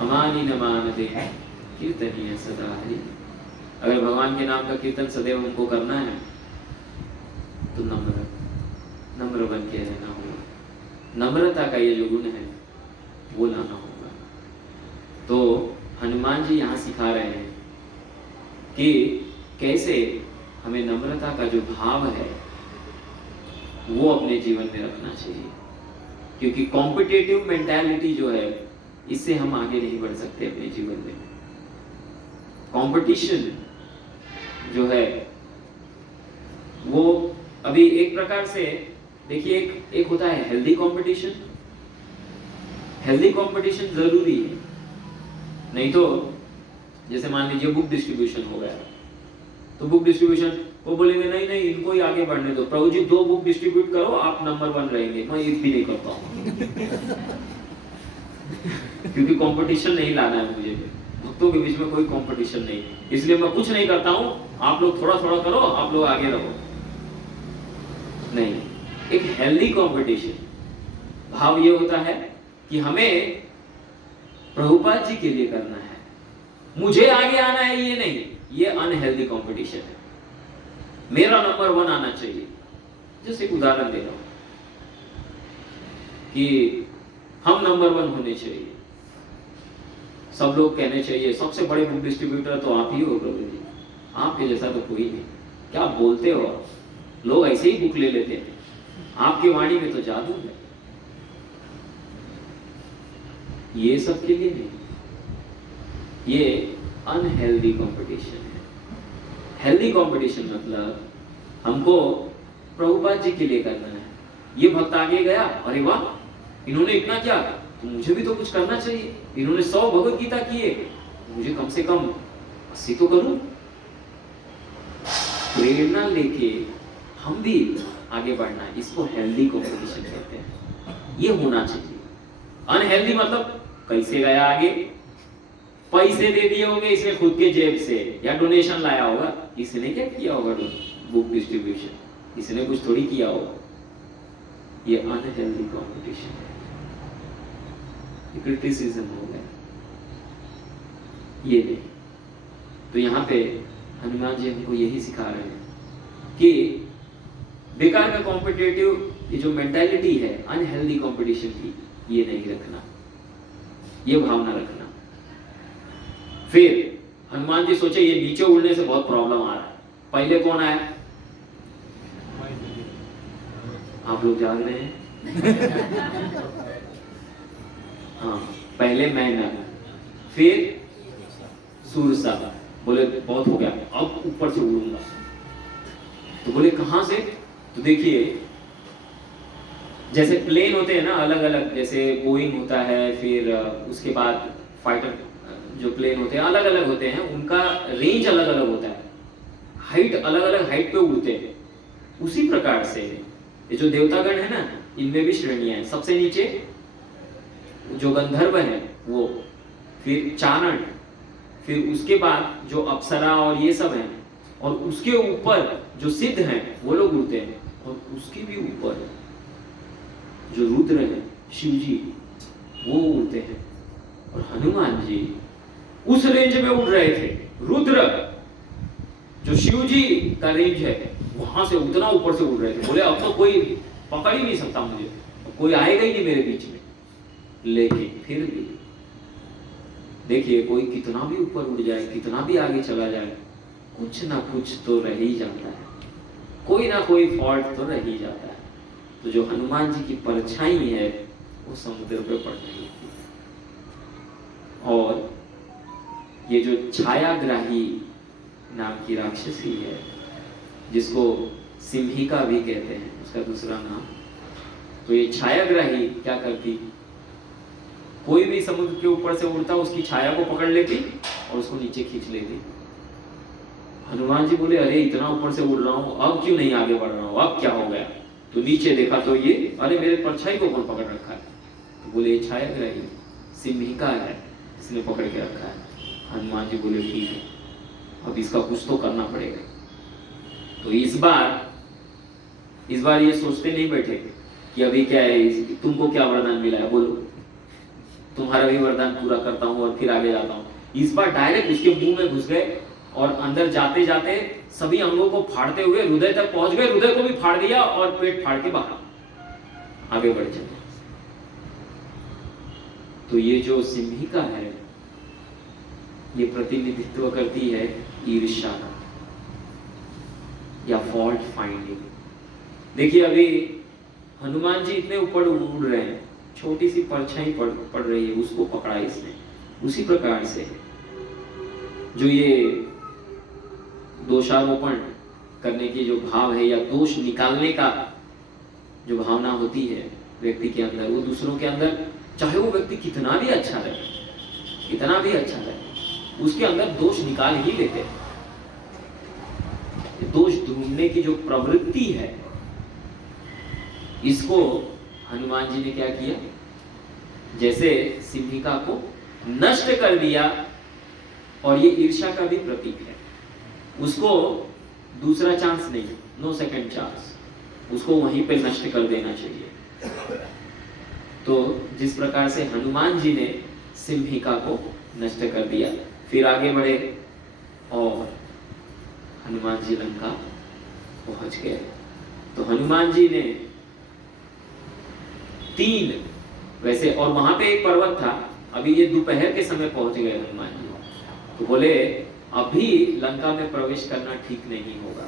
अमानी न मानदे कीर्तनीय सदा हरि। अगर भगवान के नाम का कीर्तन सदैव हमको करना है तो नम्र बन के रहना होगा। नम्रता का ये जो गुण है वो लाना होगा। तो हनुमान जी यहाँ सिखा रहे हैं कि कैसे हमें नम्रता का जो भाव है वो अपने जीवन में रखना चाहिए, क्योंकि कॉम्पिटिटिव मेंटालिटी जो है इससे हम आगे नहीं बढ़ सकते अपने जीवन में। कंपटीशन जो है वो अभी एक प्रकार से देखिए, एक होता है हेल्दी कंपटीशन। हेल्दी कंपटीशन जरूरी है, नहीं तो जैसे मान लीजिए बुक डिस्ट्रीब्यूशन हो गया, तो बुक डिस्ट्रीब्यूशन वो बोलेंगे नहीं नहीं इनको ही आगे बढ़ने दो, प्रभु जी 2 बुक डिस्ट्रीब्यूट करो, आप नंबर 1 रहेंगे, मैं एक भी नहीं करता हूँ। क्योंकि कंपटीशन नहीं लाना है मुझे, भक्तों के बीच में कोई कंपटीशन नहीं, इसलिए मैं कुछ नहीं करता हूँ, आप लोग थोड़ा थोड़ा करो, आप लोग आगे रहो। नहीं, एक हेल्दी कंपटीशन भाव ये होता है कि हमें प्रभुपाद जी के लिए करना है, मुझे आगे आना है, ये नहीं, ये अनहेल्दी कंपटीशन है। मेरा नंबर 1 आना चाहिए। जैसे एक उदाहरण दे रहा हूं कि हम नंबर 1 होने चाहिए, सब लोग कहने चाहिए सबसे बड़े बुक डिस्ट्रीब्यूटर तो आप ही हो प्रभु जी, आपके जैसा तो कोई नहीं, क्या बोलते हो, लोग ऐसे ही बुक ले लेते हैं, आपकी वाणी में तो जादू है। ये सब के लिए नहीं, ये अनहेल्दी कंपटीशन है। हेल्दी कंपटीशन मतलब हमको प्रभुपाद जी के लिए करना है। ये भक्त आगे गया, अरे वाह इन्होंने इतना किया तो मुझे भी तो कुछ करना चाहिए, इन्होंने 100 भगवत गीता किए, मुझे कम से कम 80 तो करूं। प्रेरणा लेके हम भी आगे बढ़ना है, इसको हेल्दी कंपटीशन कहते हैं। ये होना चाहिए। अनहेल्दी मतलब कैसे गया आगे, पैसे दे दिए होंगे इसने खुद के जेब से, या डोनेशन लाया होगा, इसने क्या किया होगा, बुक डिस्ट्रीब्यूशन, इसने कुछ थोड़ी किया होगा। ये अनहेल्दी कंपटीशन है, क्रिटिसिज्म हो गया, ये नहीं। तो यहाँ पे हनुमान जी हमको यही सिखा रहे हैं कि बेकार का कॉम्पिटिटिव ये जो मेंटालिटी है अनहेल्दी कंपटीशन की, ये नहीं रखना, ये भावना रखना। फिर हनुमान जी सोचे ये नीचे उड़ने से बहुत प्रॉब्लम आ रहा है, पहले कौन आया, आप लोग जाग रहे हैं? हाँ, पहले मैना, फिर सूरसा, बोले बहुत हो गया अब ऊपर से उड़ूंगा। तो बोले कहां से, तो देखिए जैसे प्लेन होते हैं ना अलग अलग, जैसे बोइंग होता है, फिर उसके बाद फाइटर जो प्लेन होते हैं अलग अलग होते हैं, उनका रेंज अलग अलग होता है, हाइट अलग अलग हाइट पे उड़ते हैं। उसी प्रकार से ये जो देवतागण है ना, इनमें भी श्रेणियां हैं। सबसे नीचे जो गंधर्व है वो, फिर चारण, फिर उसके बाद जो अप्सरा और ये सब हैं, और उसके ऊपर जो सिद्ध हैं वो लोग उड़ते हैं, और उसके भी ऊपर जो रुद्र है शिव जी वो उड़ते हैं। और हनुमान जी उस रेंज में उड़ रहे थे, रुद्र जो शिव जी का रेंज है वहां से उतना ऊपर से उड़ रहे थे। बोले अब तो कोई पकड़ ही नहीं सकता मुझे, कोई आएगा ही नहीं मेरे बीच में। लेकिन फिर भी देखिए कोई कितना भी ऊपर उड़ जाए, कितना भी आगे चला जाए, कुछ ना कुछ तो रह ही जाता है, कोई ना कोई फॉल्ट तो रह ही जाता है। तो जो हनुमान जी की परछाई है वो समुद्र पे पड़ रही थी, और ये जो छायाग्राही नाम की राक्षसी है, जिसको सिंहिका भी कहते हैं, उसका दूसरा नाम, तो ये छायाग्राही क्या करती, कोई भी समुद्र के ऊपर से उड़ता उसकी छाया को पकड़ लेती और उसको नीचे खींच लेती। हनुमान जी बोले, अरे इतना ऊपर से उड़ रहा हूं, अब क्यों नहीं आगे बढ़ रहा हूं, अब क्या हो गया? तो नीचे देखा तो ये, अरे मेरे परछाई को कौन पकड़ रखा है? तो बोले छायाग्राही सिंहिका है, इसने पकड़ के रखा है। हनुमान जी बोले ठीक है, अब इसका कुछ तो करना पड़ेगा। तो इस बार ये सोचते नहीं बैठे कि अभी क्या है, तुमको क्या वरदान मिला है, बोलो, तुम्हारा भी वरदान पूरा करता हूँ और फिर आगे जाता हूँ। इस बार डायरेक्ट उसके मुंह में घुस गए और अंदर जाते जाते सभी अंगों को फाड़ते हुए हृदय तक पहुंच गए, हृदय को भी फाड़ दिया और पेट फाड़ के बाहर आगे बढ़ चले। तो ये जो सिंहिका है, ये प्रतिनिधित्व करती है ईर्ष्या का या फॉल्ट फाइंडिंग। देखिए अभी हनुमान जी इतने ऊपर उड़ रहे हैं, छोटी सी परछाई पड़ रही है, उसको पकड़ा इसने। उसी प्रकार से जो ये दोषारोपण करने की जो भाव है या दोष निकालने का जो भावना होती है व्यक्ति के अंदर, वो दूसरों के अंदर, चाहे वो व्यक्ति कितना भी अच्छा रहे, उसके अंदर दोष निकाल ही लेते हैं। दोष ढूंढने की जो प्रवृत्ति है, इसको हनुमान जी ने क्या किया, जैसे सिंहिका को नष्ट कर दिया। और ये ईर्ष्या का भी प्रतीक है, उसको दूसरा चांस नहीं, नो सेकंड चांस, उसको वहीं पे नष्ट कर देना चाहिए। तो जिस प्रकार से हनुमान जी ने सिंहिका को नष्ट कर दिया, फिर आगे बढ़े और हनुमान जी लंका पहुंच गए। तो हनुमान जी ने 3 वैसे, और वहां पे एक पर्वत था, अभी ये दोपहर के समय पहुंच गए हनुमान जी, तो बोले अभी लंका में प्रवेश करना ठीक नहीं होगा।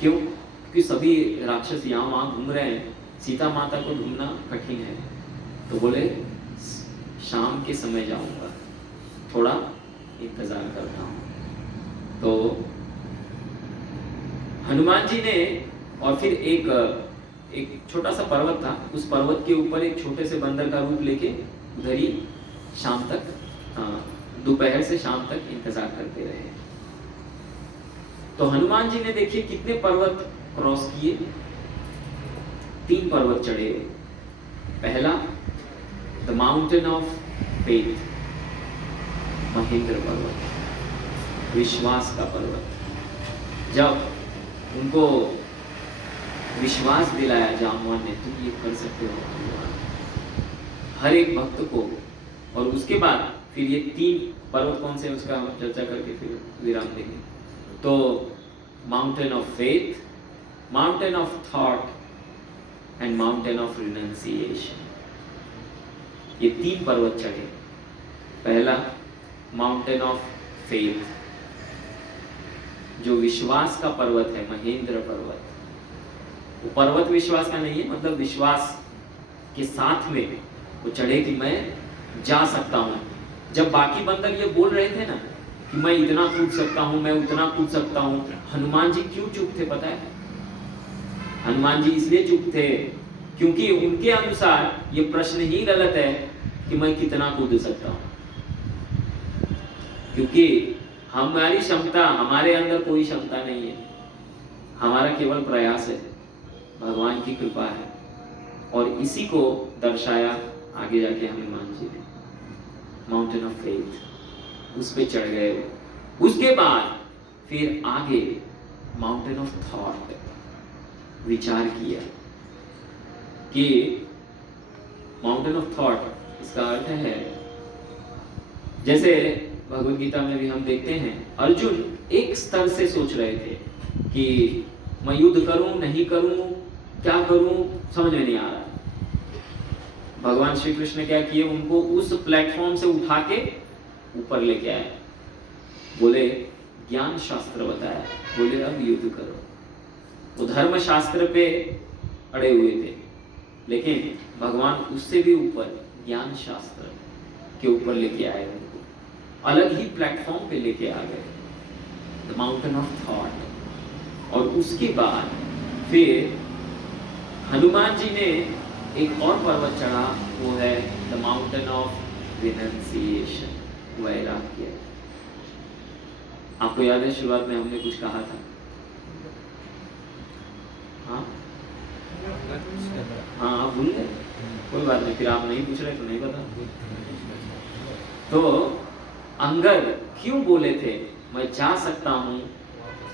क्यों? क्योंकि सभी राक्षस यहाँ वहां घूम रहे हैं, सीता माता को ढूंढना कठिन है। तो बोले शाम के समय जाऊंगा, थोड़ा इंतजार करता हूं। तो हनुमान जी ने, और फिर एक छोटा सा पर्वत था, उस पर्वत के ऊपर एक छोटे से बंदर का रूप लेके उधर ही शाम तक, दोपहर से शाम तक इंतजार करते रहे। तो हनुमान जी ने देखिए कितने पर्वत क्रॉस किए, 3 पर्वत चढ़े। पहला the mountain of faith, Mahendra पर्वत, विश्वास का पर्वत। जब उनको विश्वास दिलाया जामवान ने, तुम ये कर सकते हो हर एक भक्त को। और उसके बाद फिर ये 3 पर्वत कौन से, उसका हम चर्चा करके फिर विराम देंगे। तो mountain of faith, mountain of thought and mountain of renunciation, ये 3 पर्वत चढ़े। पहला माउंटेन ऑफ फेथ, जो विश्वास का पर्वत है, महेंद्र पर्वत। वो पर्वत विश्वास का नहीं है, मतलब विश्वास के साथ में वो चढ़े कि मैं जा सकता हूं। जब बाकी बंदर ये बोल रहे थे ना कि मैं इतना कूद सकता हूं, मैं उतना कूद सकता हूं, हनुमान जी क्यों चुप थे पता है? हनुमान जी इसलिए चुप थे क्योंकि उनके अनुसार ये प्रश्न ही गलत है कि मैं कितना कूद सकता हूं। क्योंकि हमारी क्षमता, हमारे अंदर कोई क्षमता नहीं है, हमारा केवल प्रयास है, भगवान की कृपा है। और इसी को दर्शाया आगे जाके हनुमान जी ने, माउंटेन ऑफ फेथ, उस पे चढ़ गए। उसके बाद फिर आगे माउंटेन ऑफ थॉट, विचार किया कि माउंटेन ऑफ थॉट, इसका अर्थ है जैसे भगवद गीता में भी हम देखते हैं, अर्जुन एक स्तर से सोच रहे थे कि मैं युद्ध करूं नहीं करूं, क्या करूं, समझ में नहीं आ रहा। भगवान श्री कृष्ण क्या किए, उनको उस प्लेटफॉर्म से उठा के ऊपर लेके आए, बोले ज्ञान शास्त्र बताया, बोले अब युद्ध करो। वो धर्म शास्त्र पे अड़े हुए थे, लेकिन भगवान उससे भी ऊपर ज्ञान शास्त्र, के ऊपर लेके आए उनको, अलग ही प्लेटफॉर्म पे लेके आ गए, द माउंटेन ऑफ थॉट। और उसके बाद फिर हनुमान जी ने एक और पर्वत चढ़ा, वो है द माउंटेन ऑफ रिनंसिएशन, वैराग्य। आपको याद है शुरुआत में हमने कुछ कहा था? हाँ हाँ, आप भूल गए? कोई बात नहीं, फिर आप नहीं पूछ रहे तो नहीं पता। तो अंगद क्यों बोले थे मैं जा सकता हूँ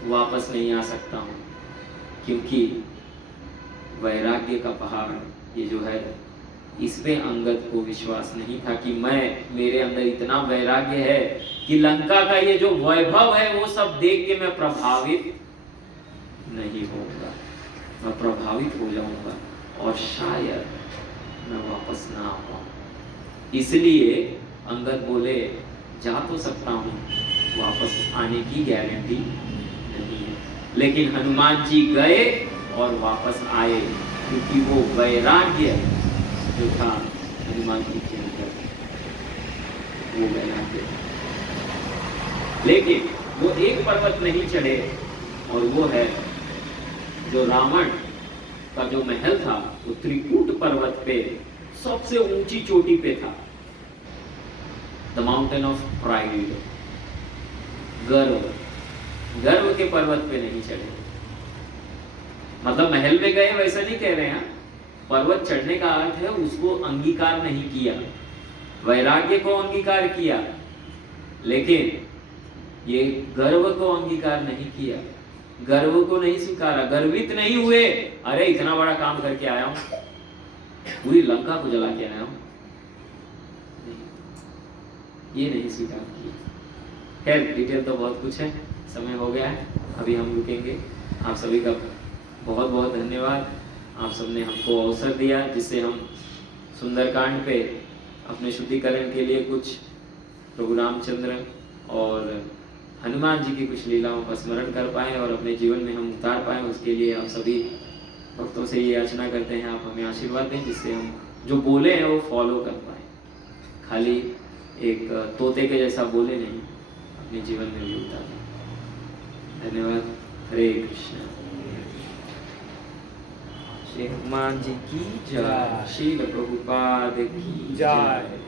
वापस नहीं आ सकता हूँ? क्योंकि वैराग्य का पहाड़ ये जो है, इसमें अंगद को विश्वास नहीं था कि मेरे अंदर इतना वैराग्य है कि लंका का ये जो वैभव है वो सब देख के मैं प्रभावित नहीं होऊंगा, मैं प्रभावित हो जाऊंगा और शायद मैं वापस ना आ पाऊं। इसलिए अंगद बोले जा तो सकता हूं, वापस आने की गारंटी नहीं है। लेकिन हनुमान जी गए और वापस आए, क्योंकि वो वैराग्य जो था हनुमान जी के अंदर, वो वैराग्य। लेकिन वो एक पर्वत नहीं चढ़े, और वो है जो रावण का जो महल था, वो त्रिकूट पर्वत पे सबसे ऊंची चोटी पे था, द माउंटेन ऑफ प्राइड, गर्व के पर्वत पे नहीं चढ़े। मतलब महल में गए वैसा नहीं कह रहे हैं, पर्वत चढ़ने का अर्थ है उसको अंगीकार नहीं किया, वैराग्य को अंगीकार किया, लेकिन ये गर्व को अंगीकार नहीं किया, गर्व को नहीं स्वीकारा, गर्वित नहीं हुए, अरे इतना बड़ा काम करके आया हूं, पूरी लंका को जला के आया हूं, ये नहीं स्वीकार किया। खैर डिटेल तो बहुत कुछ है, समय हो गया है, अभी हम रुकेंगे। आप सभी का बहुत बहुत धन्यवाद, आप सबने हमको अवसर दिया जिससे हम सुंदरकांड पे अपने शुद्धिकरण के लिए कुछ प्रभु रामचंद्र और हनुमान जी की कुछ लीलाओं का स्मरण कर पाए और अपने जीवन में हम उतार पाए। उसके लिए आप सभी भक्तों से ये याचना करते हैं, आप हमें आशीर्वाद दें जिससे हम जो बोले हैं वो फॉलो कर पाए, खाली एक तोते के जैसा बोले नहीं, अपने जीवन में भी उतारें। धन्यवाद। हरे कृष्ण। श्री हनुमान जी की जय, श्रील प्रभुपाद की जय।